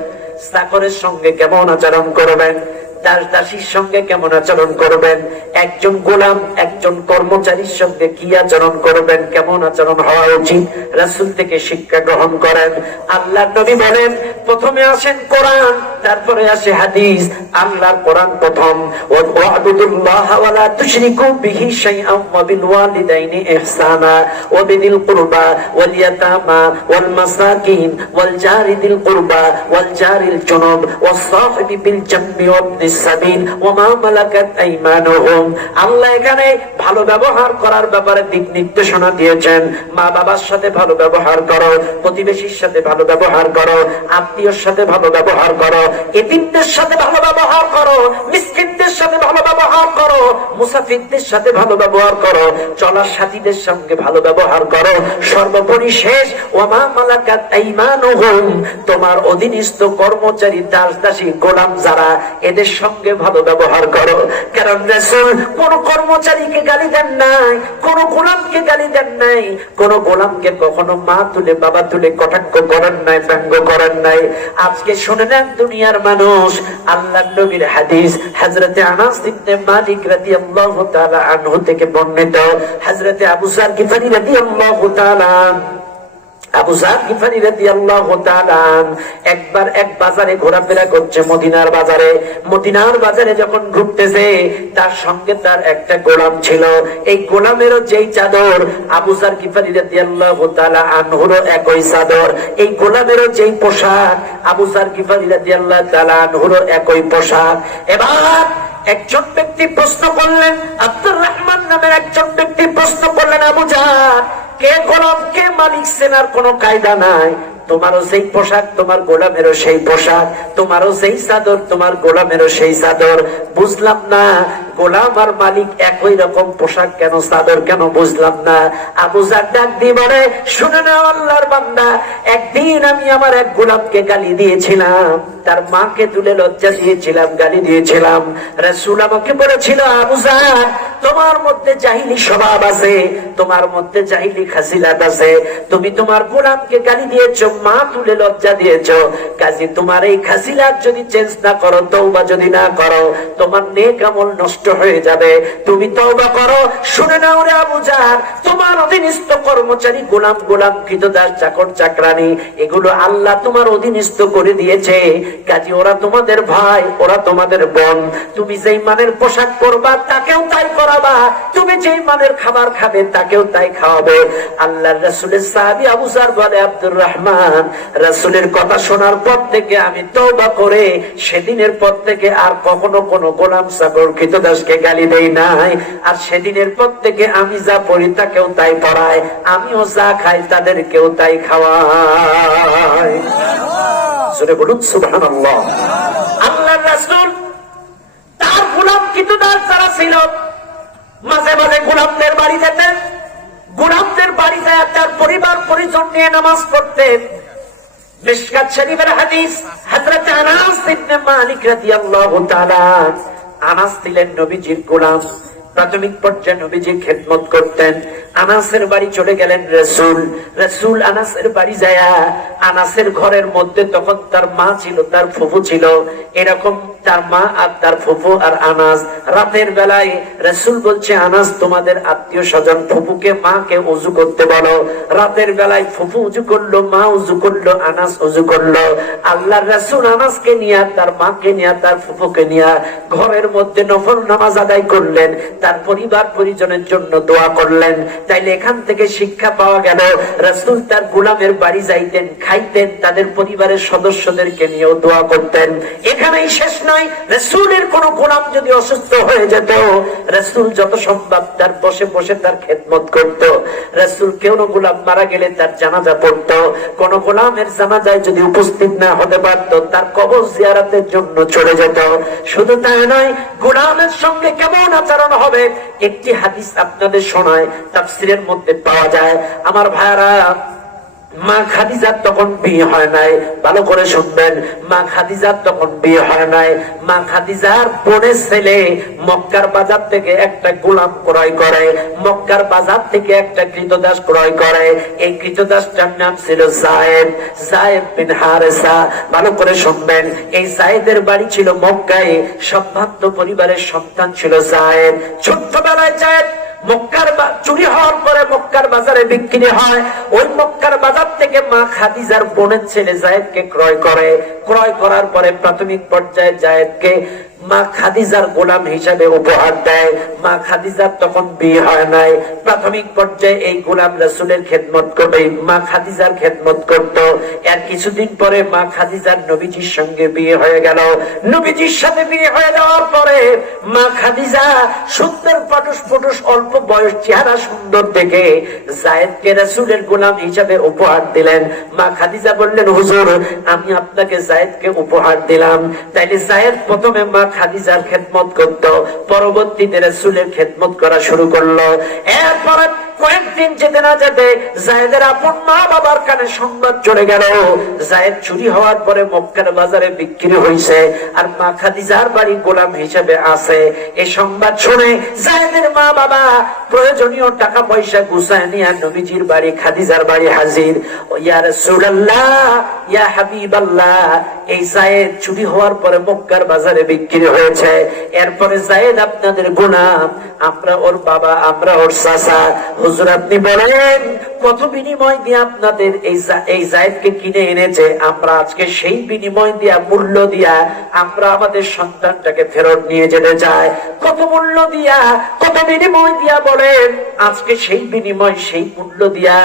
চাকরের সঙ্গে কেমন আচরণ করবেন, দাস দাসীর সঙ্গে কেমন আচরণ করবেন, একজন গোলাম একজন কর্মচারীর সঙ্গে কি আচরণ করবেন, কেমন আচরণ হওয়া উচিত, রাসূল থেকে শিক্ষা গ্রহণ করেন। আল্লাহর নবী বলেন, প্রথমে আসেন কোরআন, তারপরে আসে হাদিস। আল্লাহর কোরআন প্রথম, ওয়া'বুদুল্লাহ ওয়া লা তুশরিকু বিহি শাইআন ওয়া বিল ওয়ালিদাইনি ইহসানা ওয়া বিদিল কুরবা ওয়াল ইয়াতামা ওয়াল মাসাকিন ওয়াল জারি দিল কুরবা ওয়াল জারিল জুনুব ওয়াস সাহিবি বিল জামবি ওয়াবনিস সাবিল ওয়া মা মালাকাত আইমানুহুম। আল্লাহ এখানে ভালো ব্যবহার করার ব্যাপারে দিক নির্দেশনা দিয়েছেন। মা বাবার সাথে ভালো ব্যবহার করো, প্রতিবেশীর সাথে ভালো ব্যবহার করো, আত্মীয়র সাথে ভালো ব্যবহার করো, এতিমদের সাথে ভালো ব্যবহার করো, মিসকিনদের সাথে ভালো ব্যবহার করো, মুসাফিরদের সাথে ভালো ব্যবহার করো, চলার সাথীদের সঙ্গে ভালো ব্যবহার করো। সর্বোপরি শেষ, ওয়া মা মালাকাত আইমানুহুম, তোমার অধীনস্থ কর্মচারী দাস দাসী গোলাম যারা, এদের সঙ্গে ভালো ব্যবহার করো। কারণ রাসূল কোন কর্মচারীকে গালি দেন নাই, কোন গোলামকে গালি দেন নাই, কোন গোলামকে কখনো মা তুলে বাবা তুলে কটাক্ষ করেন নাই, ব্যঙ্গ করেন নাই। আজকে শুনে নেন দুনিয়ার মানুষ, আল্লাহর নবীর হাদিস হযরতে আনাস ইবনে মালিক রাদিয়াল্লাহু তাআলা আনহু থেকে বর্ণিত, হযরতে আবু যার গিফারি রাদিয়াল্লাহু তাআলা আবু যার গিফারি রাদিয়াল্লাহু তাআলা একবার এক বাজারে ঘোরাফেরা করছে, মদিনার বাজারে। মদিনার বাজারে যখন ঘুরতেছে, তার সঙ্গে তার একটা গোলাম ছিল। এই গোলামেরও যেই চাদর, আবু যার গিফারি রাদিয়াল্লাহু তাআলা আনহুরও একই চাদর। এই গোলামেরও যেই পোশাক, আবু যার গিফারি রাদিয়াল্লাহু তাআলা আনহুরও একই পোশাক। এবার একজন ব্যক্তি প্রশ্ন করলেন, আব্দুর রহমান নামের একজন ব্যক্তি প্রশ্ন করলেন, আবু যার, কে গোলাম কে মালিক চেনার কোন কায়দা নাই? তোমারও সেই পোশাক, তোমার গোলামেরও সেই পোশাক, তোমারও সেই চাদর, তোমার গোলামেরও সেই চাদর, বুঝলাম না গোলাম আর মালিক একই রকম পোশাক কেন, চাদর কেন, বুঝলাম না। আবু যার ডাক দিয়ে বলে, শুনে না আল্লাহর বান্দা, একদিন আমি আমার এক গোলামকে গালি দিয়েছিলাম, তার মাকে তুলে লজ্জা দিয়েছিলাম, গালি দিয়েছিলাম। রাসূল আমাকে বলেছিল, আবু যার, তোমার মধ্যে জাহিলি স্বভাব আছে, তোমার মধ্যে জাহিলি খাসিলাত আছে, তুমি তোমার গোলামকে গালি দিয়েছো, মা তুলে লজ্জা দিয়েছো, কাজে তোমার এই খাসিলাত যদি চেঞ্জ না করো, তওবা যদি না করো, তোমার নেক আমল নষ্ট হয়ে যাবে, তুমি তওবা করো। শুনে নাও রে আবু যার, তোমার অধীনস্থ কর্মচারী গোলাম, গোলাম কৃতদাস, চাকর চাকরানি, এগুলো আল্লাহ তোমার অধীনস্থ করে দিয়েছে, কাজে ওরা তোমাদের ভাই, ওরা তোমাদের বোন। তুমি যেই মানের পোশাক পরবা তাকেও তাই করাবা, তুমি যেই মানের খাবার খাবে তাকেও তাই খাওয়াবে। আল্লাহর রাসূলের সাহাবী আবু যার বলে, আব্দুর রহমান, রাসূলের কথা শোনার পর থেকে আমি তওবা করে সেদিনের পর থেকে আর কখনো কোনো গোলাম চাকর কৃতদাসকে গালি দেই নাই। আর সেদিনের পর থেকে আমি যা পড়ি তাকেও তাই পড়াই, আমিও যা খাই তাদেরকেও তাই খাওয়াই। জোরে বলুন সুবহানাল্লাহ। আল্লাহর রাসূল তার গোলাম কৃতদাস যারা ছিল, মাঝে মাঝে গোলামদের বাড়ি যেতেন, গোলামদের বাড়ি যায় তার পরিবার পরিজন নিয়ে নামাজ পড়তেন। মিশকাত শরীফের হাদিস, হযরত আনাস ইবনে মালিক রাদিয়াল্লাহু তাআলা আনাস ছিলেন নবীজির গোলাম, প্রাথমিক পর্যায়ে নবীজির খেদমত করতেন। আনাসের বাড়ি চলে গেলেন রাসূল। রাসূল আনাসের বাড়ি যায়া, আনাসের ঘরের মধ্যে তখন তার মা ছিল, তার ফুফু ছিল, এরকম তার মা আর তার ফুফু আর আনাস। রাতের বেলায় রাসূল বলছে, আনাস তোমাদের আত্মীয় স্বজন ফুফুকে মাকে ওযু করতে বলো। রাতের বেলায় ফুফু ওযু করলো, মা ওযু করলো, আনাস ওযু করলো। আল্লাহর রাসূল আনাসকে নিয়ে, তার মাকে নিয়ে, তার ফুফুকে নিয়ে ঘরের মধ্যে নফল নামাজ আদায় করলেন, তার পরিবার পরিজনের জন্য দোয়া করলেন। তাইলে এখান থেকে শিক্ষা পাওয়া গেল, রাসূল তার গোলামের বাড়ি যাইতেন, খাইতেন, তাদের পরিবারের সদস্যদেরকে নিয়েও দোয়া করতেন। এখানেই শেষ নয়, রাসূলের কোন গোলাম যদি অসুস্থ হয়ে যেত, রাসূল যত সম্ভব তার বসে বসে তার খেদমত করত। রাসূল কেউ গোলাম মারা গেলে তার জানাজা পড়ত। কোন গোলামের জানাজায় যদি উপস্থিত না হতে পারত, তার কবর জিয়ারতের জন্য চলে যেত। শুধু তাই নয়, গোলামের সঙ্গে কেমন আচরণ হবে একটি হাদিস আপনাদের শোনায়, তাফসীরের মধ্যে পাওয়া যায়। আমার ভাইরা, মা খাদিজার তখন বিয়ে হয় নাই, ভালো করে শুনবেন, মা খাদিজার তখন বিয়ে হয় নাই। মা খাদিজার বোনের ছেলে মক্কার বাজার থেকে একটা গোলাম ক্রয় করে, মক্কার বাজার থেকে একটা কৃতদাস ক্রয় করে। এই কৃতদাসটার নাম ছিল যায়েদ, যায়েদ বিন হারেসা। ভালো করে শুনবেন, এই যায়েদের বাড়ি ছিল মক্কায়, সম্ভ্রান্ত পরিবারের সন্তান ছিল যায়েদ। ছোট্টবেলায় যায়েদ মক্কার চুরি হওয়ার পরে মক্কার বাজারে বিক্রি হয়। ওই মক্কার বাজার থেকে মা খাদিজার বোনের ছেলে যায়েদকে ক্রয় করে। ক্রয় করার পরে প্রাথমিক পর্যায়ে যায়েদকে মা খাদিজার গোলাম হিসাবে উপহার দেয়। মা খাদিজার তখন বিয়ে হয় নাই। প্রাথমিক পর্যায়ে এই গোলাম রাসূলের খেদমত করবে, মা খাদিজার খেদমত করত। এর কিছুদিন পরে মা খাদিজার নবীজির সঙ্গে বিয়ে হয়ে গেল। নবীজির সাথে বিয়ে হয়ে যাওয়ার পরে মা খাদিজা সুন্দর পটুস পটুস অল্প বয়স, চেহারা সুন্দর দেখে যায়েদকে রাসূলের গোলাম হিসাবে উপহার দিলেন। মা খাদিজা বললেন, হুজুর আমি আপনাকে যায়েদকে উপহার দিলাম। তাইলে যায়েদ প্রথমে মা খাদিজার খেদমত করত, পরবর্তীতে রাসূলের খেদমত করা শুরু করলো। এরপরে কয়েকদিন যেতে না যেতে যায়েদের আপন মা বাবার কানে সংবাদ চলে গেল, যায়েদ চুরি হওয়ার পরে মক্কার বাজারে বিক্রি হয়েছে, আর মা খাদিজার বাড়ি গোলাম হিসেবে আছে। এই সংবাদ শুনে যায়েদের মা বাবা প্রয়োজনীয় টাকা পয়সা গুছায় নিয়ে নবীজির বাড়ি খাদিজার বাড়ি হাজির। ইয়া রাসূলুল্লাহ, ইয়া হাবিবাল্লাহ, এই যায়েদ চুরি হওয়ার পরে মক্কার বাজারে বিক্রি হয়েছে। এরপরে যায়েদ আপনাদের গোলাম, আমরা ওর বাবা, আমরা ওর চাচা। হুজুর আপনি বলেন কত বিনিময় দিয়ে আপনাদের এই যায়েদকে কিনে এনেছে, আমরা আজকে সেই বিনিময় দিয়া, মূল্য দিয়া আমরা আমাদের সন্তানটাকে ফেরত নিয়ে যেতে চাই। কত মূল্য দিয়া, কত বিনিময় দিয়া বলেন, আজকে সেই বিনিময়, সেই মূল্য দিয়া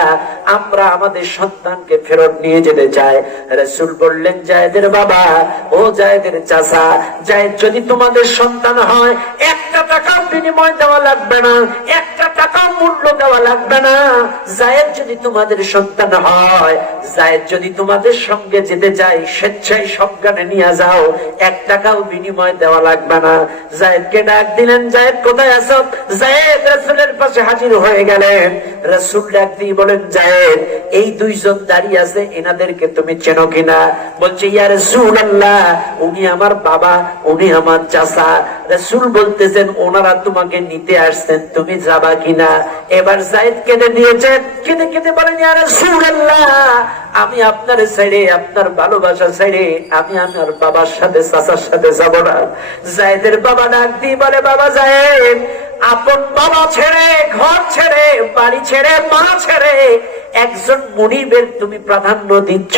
আমরা আমাদের সন্তানকে ফেরত নিয়ে যেতে চাই। রাসূল বললেন, যায়েদের বাবা, ও যায়েদের চাচা, যায়েদ যদি তোমাদের সন্তান হয়, একটা টাকার বিনিময় দেওয়া লাগবে না, একটা টাকার মূল্য দেওয়া লাগবে না। যায়েদ যদি তোমাদের সন্তান হয়, যায়েদ যদি তোমাদের সঙ্গে যেতে চাই, স্বেচ্ছায় সজ্ঞানে নিয়ে যাও, এক টাকাও বিনিময় দেওয়া লাগবে না। যায়েদকে ডাক দিলেন, যায়েদ কোথায় আছো? যায়েদ রাসূলের পাশে হাজির হয়ে গেলেন। রাসূল ডাক দিয়ে বলেন, যায়েদ এই দুইজন দাঁড়িয়ে আছে, এনাদেরকে তুমি চেনো কিনা? বলছে, ইয়া রাসূলুল্লাহ, উনি আমার বাবা, উনি আমার চাচা। রাসূল বলতেছেন, ওনারা তোমাকে নিতে আসছেন, তুমি যাবা কিনা? এবার যায়েদ কেঁদে দিয়েছেন, কেঁদে কেঁদে বলেন, ইয়া রাসূলুল্লাহ, আমি আপনার ছেড়ে, আপনার ভালোবাসা ছেড়ে আমি আমার বাবার সাথে, চাচার সাথে যাব না। যায়েদের বাবা ডাক দিয়ে বলে, বাবা যায়েদ, আপন বাবা ছেড়ে, ঘর ছেড়ে, বাড়ি ছেড়ে, মা ছেড়ে একজন মুনিবের তুমি প্রাধান্য দিচ্ছ,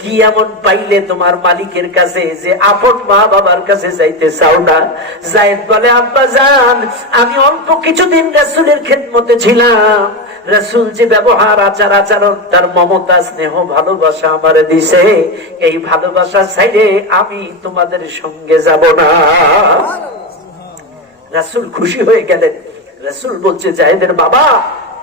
কি এমন পাইলে তোমার মালিকের কাছে যে আপন মা বাবার কাছে যাইতে চাও না? যায়েদ বলে, আব্বা জান, আমি অল্প কিছুদিন রাসূলের খেদমতে ছিলাম, রাসূল যে ব্যবহার, আচার আচরণ, তার মমতা, স্নেহ, ভালোবাসা আমারে দিছে, এই ভালোবাসা চাইলে আমি তোমাদের সঙ্গে যাব না। রাসূল খুশি হয়ে গেলেন। রাসূল বলছে, যায়েদের বাবা,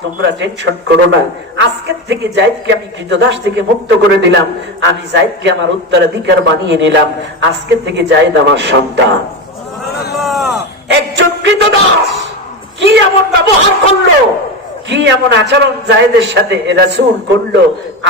তোমরা টেনশন করো না, আজকের থেকে যায়েদকে আমি কৃতদাস থেকে মুক্ত করে দিলাম, আমি যায়েদকে আমার উত্তরাধিকার বানিয়ে নিলাম, আজকের থেকে যায়েদ আমার সন্তান। একজন কৃতদাস কি এমন ব্যবহার করলো, কি এমন আচরণ জায়েদের সাথে রাসূল করলো,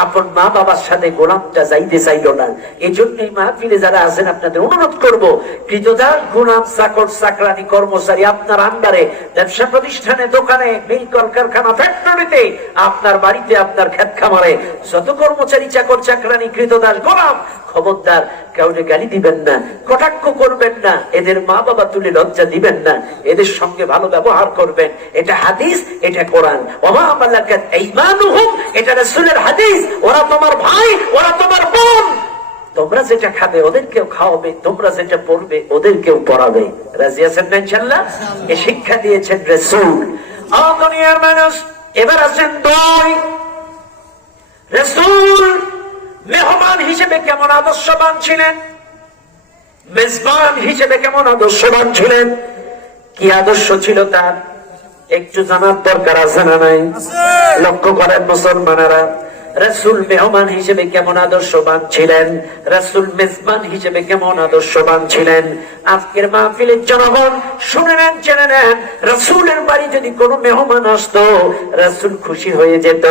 আপন মা বাবার সাথে গোলামটা যাইতে চাইল না। এই জন্যই মাহফিলে যারা আছেন আপনাদের অনুরোধ করব, কৃতদাস গোলাম চাকর চাকরানি কর্মচারী আপনার আন্ডারে, ব্যবসা প্রতিষ্ঠানে, দোকানে, মিল কলকারখানা, ফ্যাক্টরিতে, আপনার বাড়িতে, আপনার ক্ষেত খামারে যত কর্মচারী, চাকর চাকরানি, কৃতদাস গোলাম, খবরদার কাউকে গালি দিবেন না, কটাক্ষ করবেন না, এদের মা বাবা তুলে লজ্জা দিবেন না, এদের সঙ্গে ভালো ব্যবহার করবেন। এটা হাদিস, এটা কোরআন। ওমা মালাকাত আইমানুহুম, এটা রাসূলের হাদিস। ওরা তোমার ভাই, ওরা তোমার বোন। তোমরা যেটা খাবে ওদেরকেও খাওয়াবে, তোমরা যেটা পড়বে ওদেরকেও পড়াবে। রাজি আছেন না ইনশাআল্লাহ? এই শিক্ষা দিয়েছেন রাসূল। দুনিয়ার মানুষ এবার আছেন দুই। রাসূল মেহমান হিসেবে কেমন আদর্শবান ছিলেন, মেজবান হিসেবে কেমন আদর্শবান ছিলেন, কি আদর্শ ছিল তার একটু জানার দরকার আছে না নাই? লক্ষ্য করেন মুসলমানেরা, রাসূল মেহমান হিসেবে কেমন আদর্শবান ছিলেন, রাসূল মেজবান হিসেবে কেমন আদর্শবান ছিলেন। আজকের মাহফিলের জনগণ শুনে নেন, জেনে নেন, রাসূলের বাড়ি যদি কোনো মেহমান আসতো, রাসূল খুশি হয়ে যেত,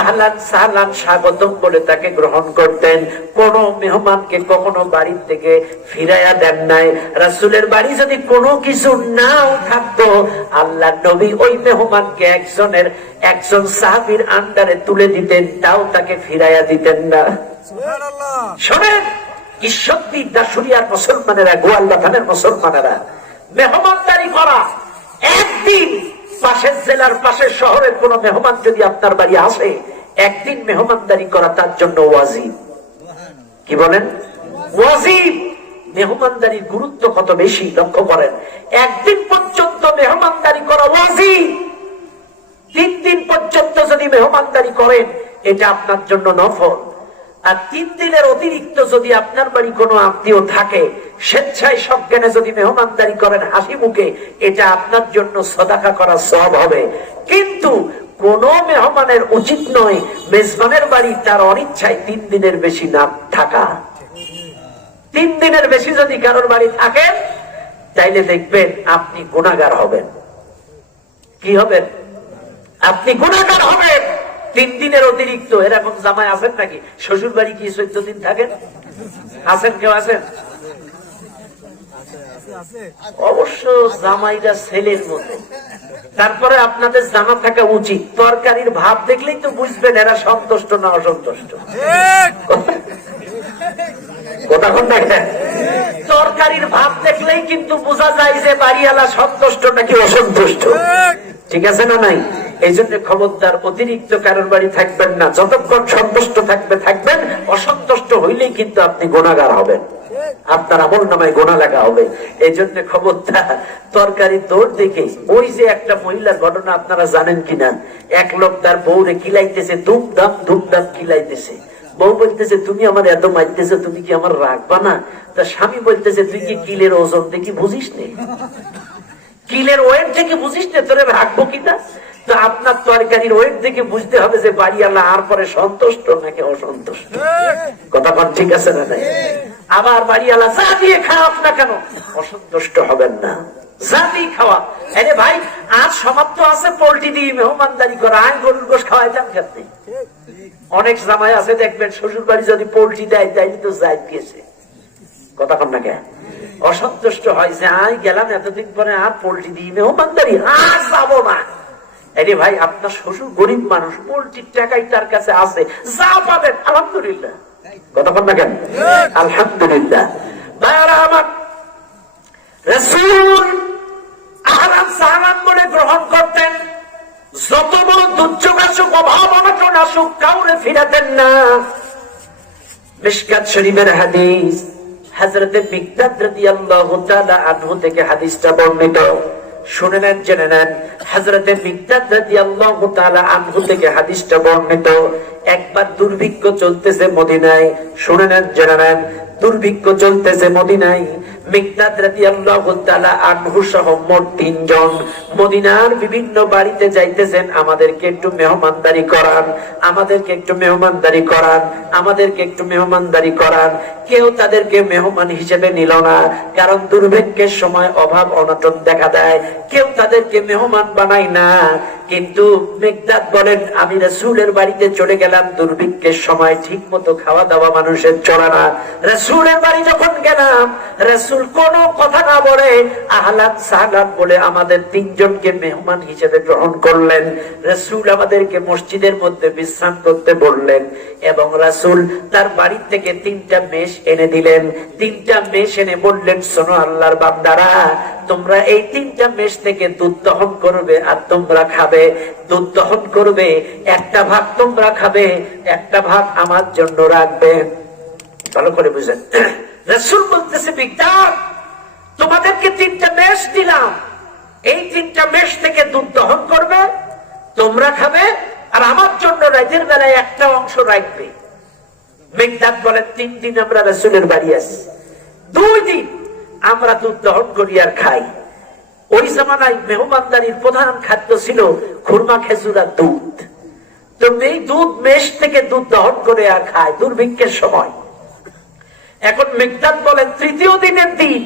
আহলান সাহলান স্বাগতম বলে তাকে গ্রহণ করতেন। কোন মেহমানকে কখনো বাড়ি থেকে ফিরাইয়া দেন নাই। রাসূলের বাড়ি যদি কোনো কিছু নাও থাকতো, আল্লাহ নবী ওই মেহমানকে একজন সাহাবীর আন্ডারে তুলে দিতেন, তাও তাকে ফিরাইয়া দিতেন না। শোনেন, ঈশ্বরদী দাসুরিয়ার মুসলমানেরা, গোয়ালদা থানার মুসলমানেরা, মেহমানদারি করা, একদিন পাশের জেলার, পাশের শহরের কোন মেহমান যদি আপনার বাড়ি আসে, একদিন মেহমানদারি করা তার জন্য ওয়াজিব। কি বলেন? ওয়াজিব। মেহমানদারির গুরুত্ব কত বেশি লক্ষ্য করেন। একদিন পর্যন্ত মেহমানদারি করা ওয়াজিব। 3 দিন পর্যন্ত যদি মেহমানদারি করেন, এটা আপনার জন্য নফল। আর 3 দিনের অতিরিক্ত যদি আপনার বাড়ি কোনো আত্মীয় থাকে, স্বেচ্ছায় সজ্ঞানে যদি মেহমানদারি করেন হাসি মুখে, এটা আপনার জন্য সদাকা করা সওয়াব হবে। কিন্তু কোন মেহমানের উচিত নয় মেজবানের বাড়ি তার অনিচ্ছায় 3 দিনের বেশি না থাকা। 3 দিনের বেশি যদি কারোর বাড়ি থাকেন, তাইলে দেখবেন আপনি গুনাহগার হবেন। কি হবেন? আপনি গুনাহগার হবেন। 3 দিনের অতিরিক্ত। এরকম জামাই আছেন নাকি? শ্বশুর বাড়ি কি 14 দিন থাকেন? আছেন? কেউ আছেন? অবশ্য জামাইরা ছেলের মতো। তারপরে আপনাদের জানা থাকা উচিত, তরকারির ভাব দেখলেই তো বুঝবেন এরা সন্তুষ্ট না অসন্তুষ্ট। কথা কোন দেখেন? তরকারির ভাব দেখলেই কিন্তু বোঝা যায় যে বাড়িওয়ালা সন্তুষ্ট নাকি অসন্তুষ্ট। ঠিক আছে না নাই? এই জন্য খবরদার অতিরিক্ত কারোর বাড়ি থাকবেন না। যতক্ষণ সন্তুষ্ট থাকবেন, অসন্তুষ্ট হইলেই কিন্তু আপনি গুনাহগার হবেন, আপনার আমল নামায় গোনা লাগা হবে। এই জন্য খবরদার তরকারি দৌড় দেখে, ওই যে একটা মহিলার ঘটনা আপনারা জানেন কিনা, এক লোক তার বউরে কিলাইতেছে, ধুমধাম কিলাইতেছে। বউ বলতেছে, তুমি আমার এত মারতেছো, তুমি কি আমার রাখবা না? তার স্বামী বলতেছে, তুই কি কিলের ওজন দেখি বুঝিস নে, কিলের ওয়েট দেখে বুঝিস নে, তোরে রাখবো কিনা? তো আপনার তরকারির ওয়েট দেখে বুঝতে হবে যে বাড়িওয়ালা আর পরে সন্তুষ্ট নাকি অসন্তুষ্ট। কথা বল, ঠিক আছে না নাই? আবার বাড়িওয়ালা যা দিয়ে খাওয়াক না কেন, অসন্তুষ্ট হবেন না, যা দিয়ে খাওয়া। আরে ভাই, আজ সমাপ্ত আছে পোল্ট্রি দিয়ে মেহমানদারি করা, আয় গরুর গোশ খাওয়াই যান খেতে। অনেক জামাই আছে দেখবেন, শ্বশুর বাড়ি যদি পোল্ট্রি দেয়, তাইলে তো যাই দিয়েছে। কথা কন না কেন? অসন্তুষ্ট হয় যে আয় গেলাম এতদিন পরে, আর পোল্ট্রি দিয়ে মেহমানদারি, আর যাবো না। আরে ভাই, আপনার শ্বশুর গরিব মানুষ, পোল্ট্রির টাকাই তার কাছে আছে, যা পাবেন আলহামদুলিল্লাহ। কথা বল না কেন? আলহামদুলিল্লাহ। ভাইরা আমার, রাসূল আহলান সাহলান বলে গ্রহণ করতেন। যত বড় দুর্যোগ আসুক, অভাব অনটন আসুক, কাউরে ফিরাতেন না। মিশকাত শরীফের হাদিস, হযরতে মিকদাদ রাদিয়াল্লাহু তাআলা আনহু থেকে হাদিসটা বর্ণিত। শুনে নেন, জেনে নেন। হযরতে মিকদাদ রাদিয়াল্লাহু তাআলা আনহু থেকে হাদিসটা বর্ণিত। একবার দুর্ভিক্ষ চলতেছে মদিনায়। শুনে নেন, জেনে নেন। দুর্ভিক্ষ চলতেছে মদিনায়। মিকদাদ রাদিয়াল্লাহু তাআলা আনহু সহ মোট 3 জন মদিনার বিভিন্ন বাড়িতে যাইতেছেন, আমাদেরকে একটু মেহমানদারি করান, আমাদেরকে একটু মেহমানদারি করান, আমাদেরকে একটু মেহমানদারি করান। কেউ তাদেরকে মেহমান হিসেবে নিল না, কারণ দুর্ভিক্ষের সময় অভাব অনটন দেখা দেয়, কেউ তাদেরকে মেহমান বানায় না। কিন্তু মিকদাদ বলেন, আমি রাসূলের বাড়িতে চলে গেলাম দুর্ভিক্ষের সময়, ঠিক মতো খাওয়া দাওয়া মানুষের চলে না। রাসূলের বাড়ি যখন গেলাম, রাসূল কোনো কথা না বলে আহলান সাহলান বলে আমাদের তিনজনকে মেহমান হিসেবে গ্রহণ করলেন। রাসূল আমাদেরকে মসজিদের মধ্যে বিশ্রাম করতে বললেন এবং রাসূল তার বাড়ি থেকে 3টা মেষ এনে দিলেন। 3টা মেষ এনে বললেন, শোনো আল্লাহর বান্দারা, তোমরা এই 3টা মেষ থেকে দুধ দহন করবে আর তোমরা খাবে। দুধ দহন করবে, একটা ভাগ তোমরা খাবে, একটা ভাগ আমার জন্য রাখবে। ভালো করে বুঝেন, রাসূল বলতেছে, মিকদাদ তোমাদেরকে 3টা মেষ দিলাম, এই 3টা মেষ থেকে দুধ দহন করবে, তোমরা খাবে, আর আমার জন্য রাতের বেলায় একটা অংশ রাখবে। মিকদাদ বলেন, 3 দিন আমরা রাসূলের বাড়ি আসি, 2 দিন আমরা দুধ দহন করি আর খাই। ওই জামানায় মেহমানদারির প্রধান খাদ্য ছিল খুরমা, খেজুর আর দুধ। তো এই দুধ মেষ থেকে দুধ দহন করে আর খায় দুর্ভিক্ষের সময়। এখন মিকদাদ বলেন, 3য় দিনের দিন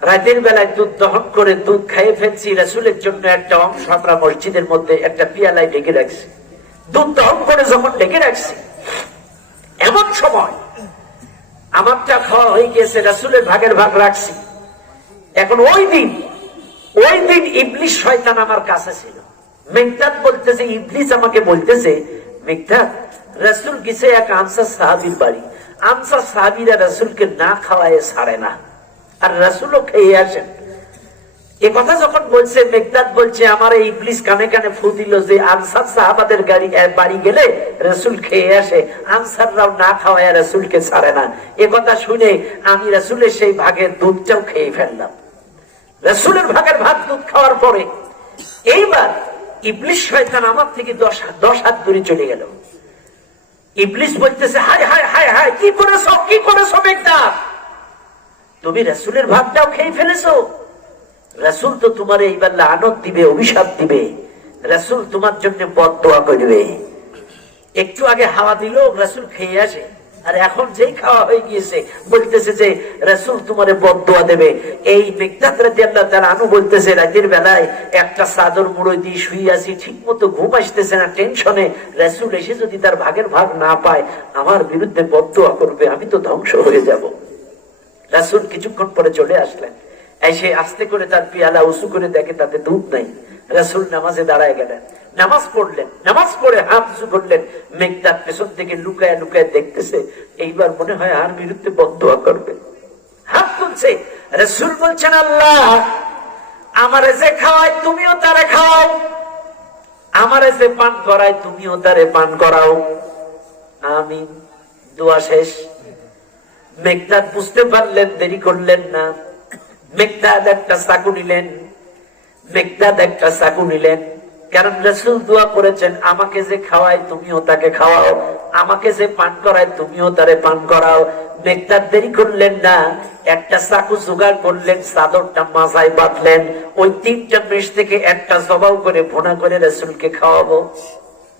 রাতের বেলায় দুধ দহন করে দুধ খাইয়ে ফেলছি, রাসূলের জন্য একটা অংশ আমরা মসজিদের মধ্যে একটা পিয়ালায় ঢেকে রাখছি। দুধ দহন করে যখন ঢেকে রাখছি, এমন সময় আমারটা খাওয়া হয়ে গেছে, রাসূলের ভাগের ভাগ রাখছি। এখন ওই দিন ইবলিস শয়তান আমার কাছে ছিল। মিকদাদ বলতেছে, ইবলিস আমাকে বলতেছে, মিকদাদ রাসূল গেছে এক আনসার সাহাবীর বাড়ি, আনসার সাহাবীরা রাসূলকে না খাওয়ায় ছাড়ে না, আর রাসূলও খেয়ে আসেন। এ কথা যখন বলছে, মিকদাদ বলছে, আমার এই ইবলিস কানে কানে ফু দিল যে আনসার সাহাবাদের বাড়ি গেলে রাসূল খেয়ে আসে, আনসাররাও না খাওয়ায় রাসূলকে ছাড়ে না। এ কথা শুনে আমি রাসূলের সেই ভাগের দুধটাও খেয়ে ফেললাম। রাসূলের ভাগের ভাত দুধ খাওয়ার পরে এইবার ইবলিস শয়তান আমার থেকে 10 হাত দূরে চলে গেল। ইবলিস বলতেছে, হায় হায় হায় হায়, কি করেছো মিকদাদ, তুমি রাসূলের ভাগটাও খেয়ে ফেলেছো। রাসূল তো তোমার এইবার লানত দিবে, অভিশাপ দিবে, রাসূল তোমার জন্য বদদোয়া করবে। একটু আগে হাওয়া দিল, রাসূল খেয়ে আসে, আর এখন যেই খাওয়া হয়ে গিয়েছে বলতেছে যে রাসূল তোমারে বদদোয়া দেবে। এই মিকদাদ রাদিয়াল্লাহু তাআলা আনহু বলতেছে, রাতের বেলায় একটা চাদর মুড়োয় দিয়ে শুয়ে আছি, ঠিক মতো ঘুম আসতেছে না, টেনশনে রাসূল এসে যদি তার ভাগের ভাগ না পায় আমার বিরুদ্ধে বদদোয়া করবে, আমি তো ধ্বংস হয়ে যাব। রাসূল কিছুক্ষণ পরে চলে আসলেন, এসে আস্তে করে তার পিয়ালা উঁচু করে দেখে তাতে দুধ নাই। রাসূল নামাজে দাঁড়ায় গেলেন, নামাজ পড়লেন, নামাজ পড়ে হাত উঁচু করলেন। মিকদাদ পেছন থেকে লুকায় লুকায় দেখতেছে, এইবার মনে হয় আর বিরুদ্ধে বদদোয়া করবে, হাত তুলছে। রাসূল বলছেন, আল্লাহ আমারে যে খাওয়ায় তুমিও তারে খাওয়াও, আমারে যে পান করায় তুমিও তারে পান করাও, আমিন। দোয়া শেষ। মিকদাদ বুঝতে পারলেন, দেরি করলেন না। মিকদাদ একটা চাকু নিলেন, কারণ রাসূল দোয়া করেছেন, আমাকে যে খাওয়ায় তুমিও তাকে খাওয়াও, আমাকে যে পান করায় তুমিও তারে পান করাও। মিকদাদ দেরি করলেন না, একটা চাকু জোগাড় করলেন, চাদরটা মাথায় বাঁধলেন, ওই 3টা মেষ থেকে একটা জবাব করে ভুনা করে রাসূলকে খাওয়াবো।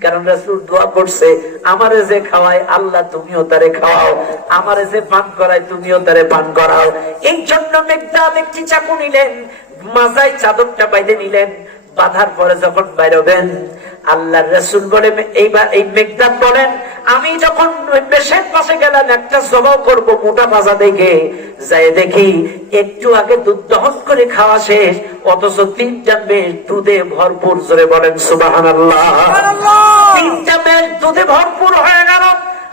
কারণ রাসূল দোয়া করছে, আমারে যে খাওয়ায় আল্লাহ তুমিও তারে খাওয়াও, আমারে যে পান করায় তুমিও তারে পান করাও। এই জন্য মিকদাদ একটি চাকু নিলেন, মাথায় চাদরটা বাইরে নিলেন, বাঁধার পরে যখন বাইরবেন, আল্লাহর রাসূল বলে, এইবার এই মিকদাদ বলেন, আমি যখন মেষের পাশে গেলাম একটা জবাব করবো, মোটা ভাজা দেখে যাই দেখি একটু আগে দুধ দহন করে খাওয়া শেষ, অথচ 3টা মেষ দুধে ভরপুর। জোরে বলেন সুবহানাল্লাহ। 3টা মেষ দুধে ভরপুর হয়ে গেল।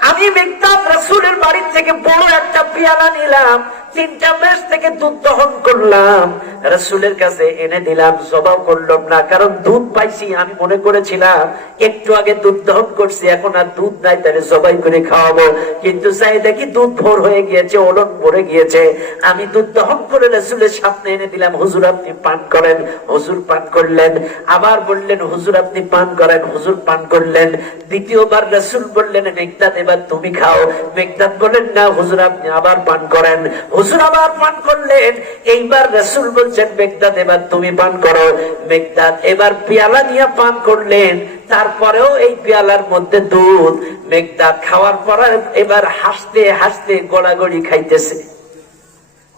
আমি মিকদাদ রাসূলের বাড়ি থেকে বড় একটা পিয়ালা নিলাম, 3টা মেষ থেকে দুধ দহন করলাম, রাসূলের কাছে এনে দিলাম। জবাব করলাম না, কারণ দুধ পাইছি। আমি মনে করেছিলাম একটু আগে দুধ দহন করছি, এখন আর দুধ নাই, তাহলে জবাই করে খাওয়াবো। কিন্তু চাই দেখি দুধ ভোর হয়ে গিয়েছে, ওলন ভরে গিয়েছে। আমি দুধ দহন করে রাসূলের সামনে এনে দিলাম, হুজুর আপনি পান করেন। হুজুর পান করলেন, আবার বললেন হুজুর আপনি পান করেন। হুজুর পান করলেন। দ্বিতীয়বার রাসূল বললেন, মিকদাদ এবার তুমি খাও। মিকদাদ বলেন, না হুজুর আপনি আবার পান করেন। হুজুর আবার পান করলেন। এইবার রাসূল বলছেন, মিকদাদ এবার তুমি পান করো। মিকদাদ এবার পেয়ালা নিয়ে পান করলেন। তারপরেও এই পেয়ালার মধ্যে দুধ। মেঘদাদ খাওয়ার পর এবার হাসতে হাসতে গড়াগড়ি খাইতেছে।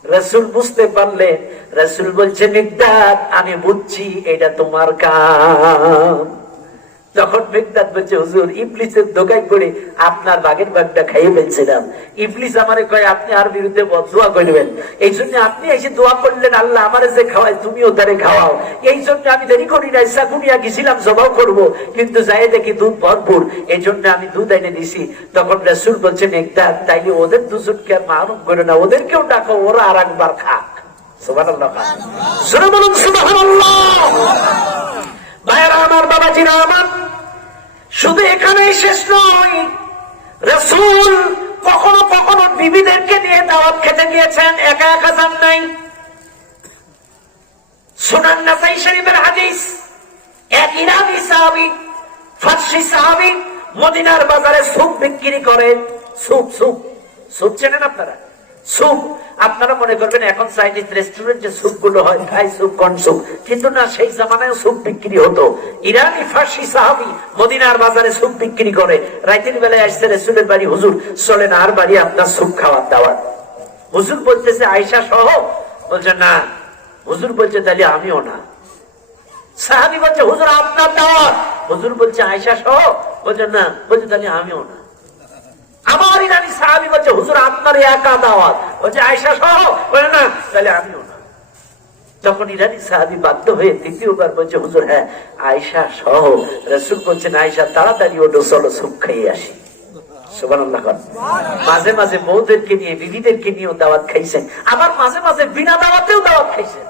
রাসূল বুঝতে পারলেন, রাসূল বলছে, মেঘদাদ আমি বুঝছি এটা তোমার কাম। তখন মেঘদাদ বলছে, হুজুর ইবলিসের দোকায় করে আপনার বাগের বাগটা খাইয়ে ফেলছিলাম। ইবলিস আমারে কয় আপনি আর বিরুদ্ধে দোয়া করবেন, এই জন্য আপনি এসে দোয়া করলেন আল্লাহ আমারে যে খাওয়ায় তুমিও তারে খাওয়াও। এই জন্য আমি দেরি করি না, সাকুনিয়া গেছিলাম জবাও করবো, কিন্তু যাই দেখি দুধ ভরপুর, এই জন্য আমি দুধ এনে দিছি। তখন রাসূল বলছে, মেঘদাদ তাইলে ওদের দুজনকে আর মারুফ করে না, ওদেরকেও ডাকো, ওরা আর একবার খাক। সুবহানাল্লাহ, সুবহানাল্লাহ বলুন, সুবহানাল্লাহ। ভাইরা আমার, বাবাজিরা আমার, শুধু এখানেই শেষ নয়, রাসূল কখনো কখনো বিবিদেরকে নিয়ে দাওয়াত খেতে গিয়েছেন, একা একা যান নাই। সুনান নাসাই শরীফের হাদিস, এক ইরানি সাহাবী, ফারসি সাহাবী মদিনার বাজারে স্যুপ বিক্রি করেন। স্যুপ স্যুপ স্যুপ চেনেন আপনারা? স্যুপ আপনারা মনে করবেন এখন চাইনিজ রেস্টুরেন্ট যে স্যুপ গুলো হয়, থাই স্যুপ, কর্ন স্যুপ, কিন্তু না, সেই জামানায় স্যুপ বিক্রি হতো। ইরানি ফারসি সাহাবী মদিনার বাজারে স্যুপ বিক্রি করে। রাতের বেলায় আসছে রাসূলের বাড়ি, হুজুর চলেন আর বাড়ি আপনার স্যুপ খাওয়ার দাওয়াত। হুজুর বলতেছে আয়েশা সহ? বলছে না। হুজুর বলছে তাহলে আমিও না। সাহাবী বলছে হুজুর আপনার দাওয়াত। হুজুর বলছে আয়েশা সহ? বলছে না। বলছে তাহলে আমিও না। আমার ইরানি সাহাবী বলছে হুজুর আপনার একা দাওয়াত। বলছে আয়েশা সহ? বলে না, তাহলে আমিও না। তখন ইরানি সাহাবী বাধ্য হয়ে দ্বিতীয়বার বলছে হুজুর হ্যাঁ আয়েশা সহ। রাসূল বলছেন আয়েশা তাড়াতাড়ি ওঠো, চলো স্যুপ খাইয়ে আসি। সুবহানাল্লাহ। মাঝে মাঝে বউদেরকে নিয়ে, বিবিদেরকে নিয়েও দাওয়াত খাইছেন, আবার মাঝে মাঝে বিনা দাওয়াতেও দাওয়াত খাইছেন।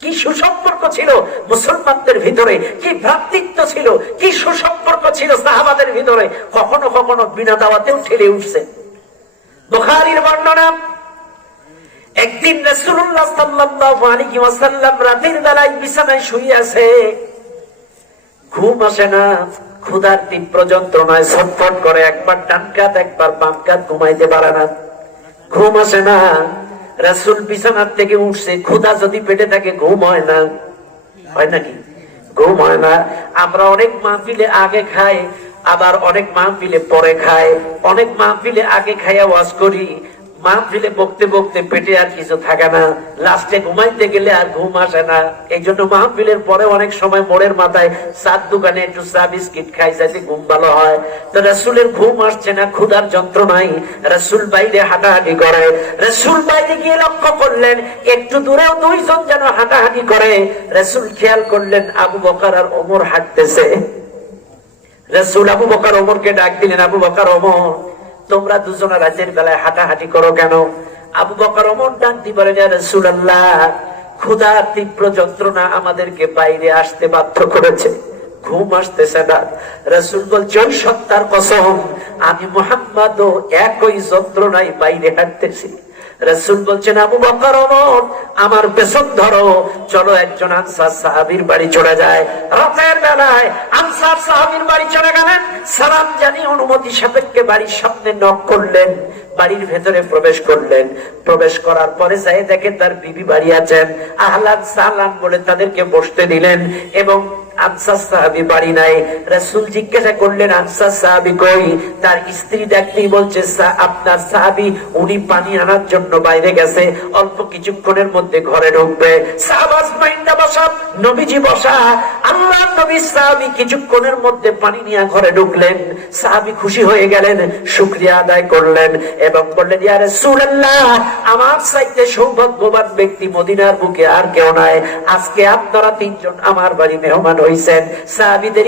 কি সুসম্পর্ক ছিল মুসলমানদের ভিতরে, কি ভ্রাতৃত্ব ছিল, কি সুসম্পর্ক ছিল সাহাবাদের ভিতরে। কখনো কখনো বিনা দাওয়াতেও ঠেলে উঠছে। বুখারীর বর্ণনা, একদিন রাসূলুল্লাহ সাল্লাল্লাহু আলাইহি ওয়াসাল্লাম রাতের বেলায় বিছানায় শুয়ে আছে, ঘুম আসে না, ক্ষুধার তীব্র যন্ত্রণায় ছটফট করে, একবার ডান কাত একবার বাম কাত, ঘুমাইতে পারে না, ঘুম আসে না। রাসূল বিছানার থেকে উঠছে, ক্ষুধা যদি পেটে থাকে ঘুম হয় না, হয় নাকি? ঘুম হয় না। আমরা অনেক মাহফিলে আগে খাই, আবার অনেক মাহফিলে পরে খাই। অনেক মাহফিলে আগে খাইয়া ওয়াজ করি, মাহফিলে বকতে বকতে পেটে আর কিছু থাকে না, লাস্টে ঘুমাইতে গেলে আর ঘুম আসে না। এই জন্য মাহফিলের পরে অনেক সময় মোড়ের মাথায় চার দোকানে একটু চা বিস্কিট খাই, যাতে ঘুম ভালো হয়। তো রাসূলের ঘুম আসছে না, ক্ষুধার যন্ত্রণায় রাসূল বাইরে হাঁটাহাঁটি করে। রাসূল বাইরে গিয়ে লক্ষ্য করলেন একটু দূরেও দুইজন যেন হাঁটাহাঁটি করে। রাসূল খেয়াল করলেন আবু বকর আর ওমর হাঁটতেছে। রাসূল আবু বকর ওমরকে ডাক দিলেন, আবু বকর ওমর তোমরা দুজনে রাতের বেলায় হাঁটাহাঁটি করো কেন? আবু বকর ওমর ডাক দিয়ে বলেন, ইয়া রাসূলুল্লাহ, ক্ষুধার তীব্র যন্ত্রণা আমাদেরকে বাইরে আসতে বাধ্য করেছে, ঘুম আসতেছে না। রাসূল বলছেন সত্তার কসম আমি মুহাম্মদও একই যন্ত্রণায় বাইরে হাঁটতেছি। রাসূল বলছেন আবু বকর ওমর আমার পেছন ধরো, চলো একজন আনসার সাহাবীর বাড়ি চলে যায়। রাতের বেলায় আনসার সাহাবীর বাড়ি চলে গেলেন, সালাম জানিয়ে অনুমতি সাপেক্ষে বাড়ির সামনে নক করলেন, বাড়ির ভেতরে প্রবেশ করলেন। প্রবেশ করার পরে যাই দেখেন তার বিবি বাড়ি আছেন, আহলান সাহলান বলে তাদেরকে বসতে দিলেন, এবং আনসার সাহাবী বাড়ি নাই। রাসূল জিজ্ঞাসা করলেন আনসার সাহাবী কই? তার স্ত্রী দেখতেই বলছে আপনার সাহাবী উনি পানি আনার জন্য বাইরে গেছে, অল্প কিছুক্ষণের মধ্যে ঘরে ঢুকবে। সাহাবাস মাইন্ডা বসা, নবীজি বসা, আল্লাহর নবী সাহাবী কিছুক্ষণের মধ্যে পানি নিয়ে ঘরে ঢুকলেন। সাহাবী খুশি হয়ে গেলেন, শুকরিয়া আদায় করলেন এবং বললেন ইয়া রাসূলুল্লাহ আমার চাইতে সৌভাগ্যবান ব্যক্তি মদিনার বুকে আর কেউ নাই, আজকে আপনারা তিনজন আমার বাড়ি মেহমান হইছেন। সাহাবীদের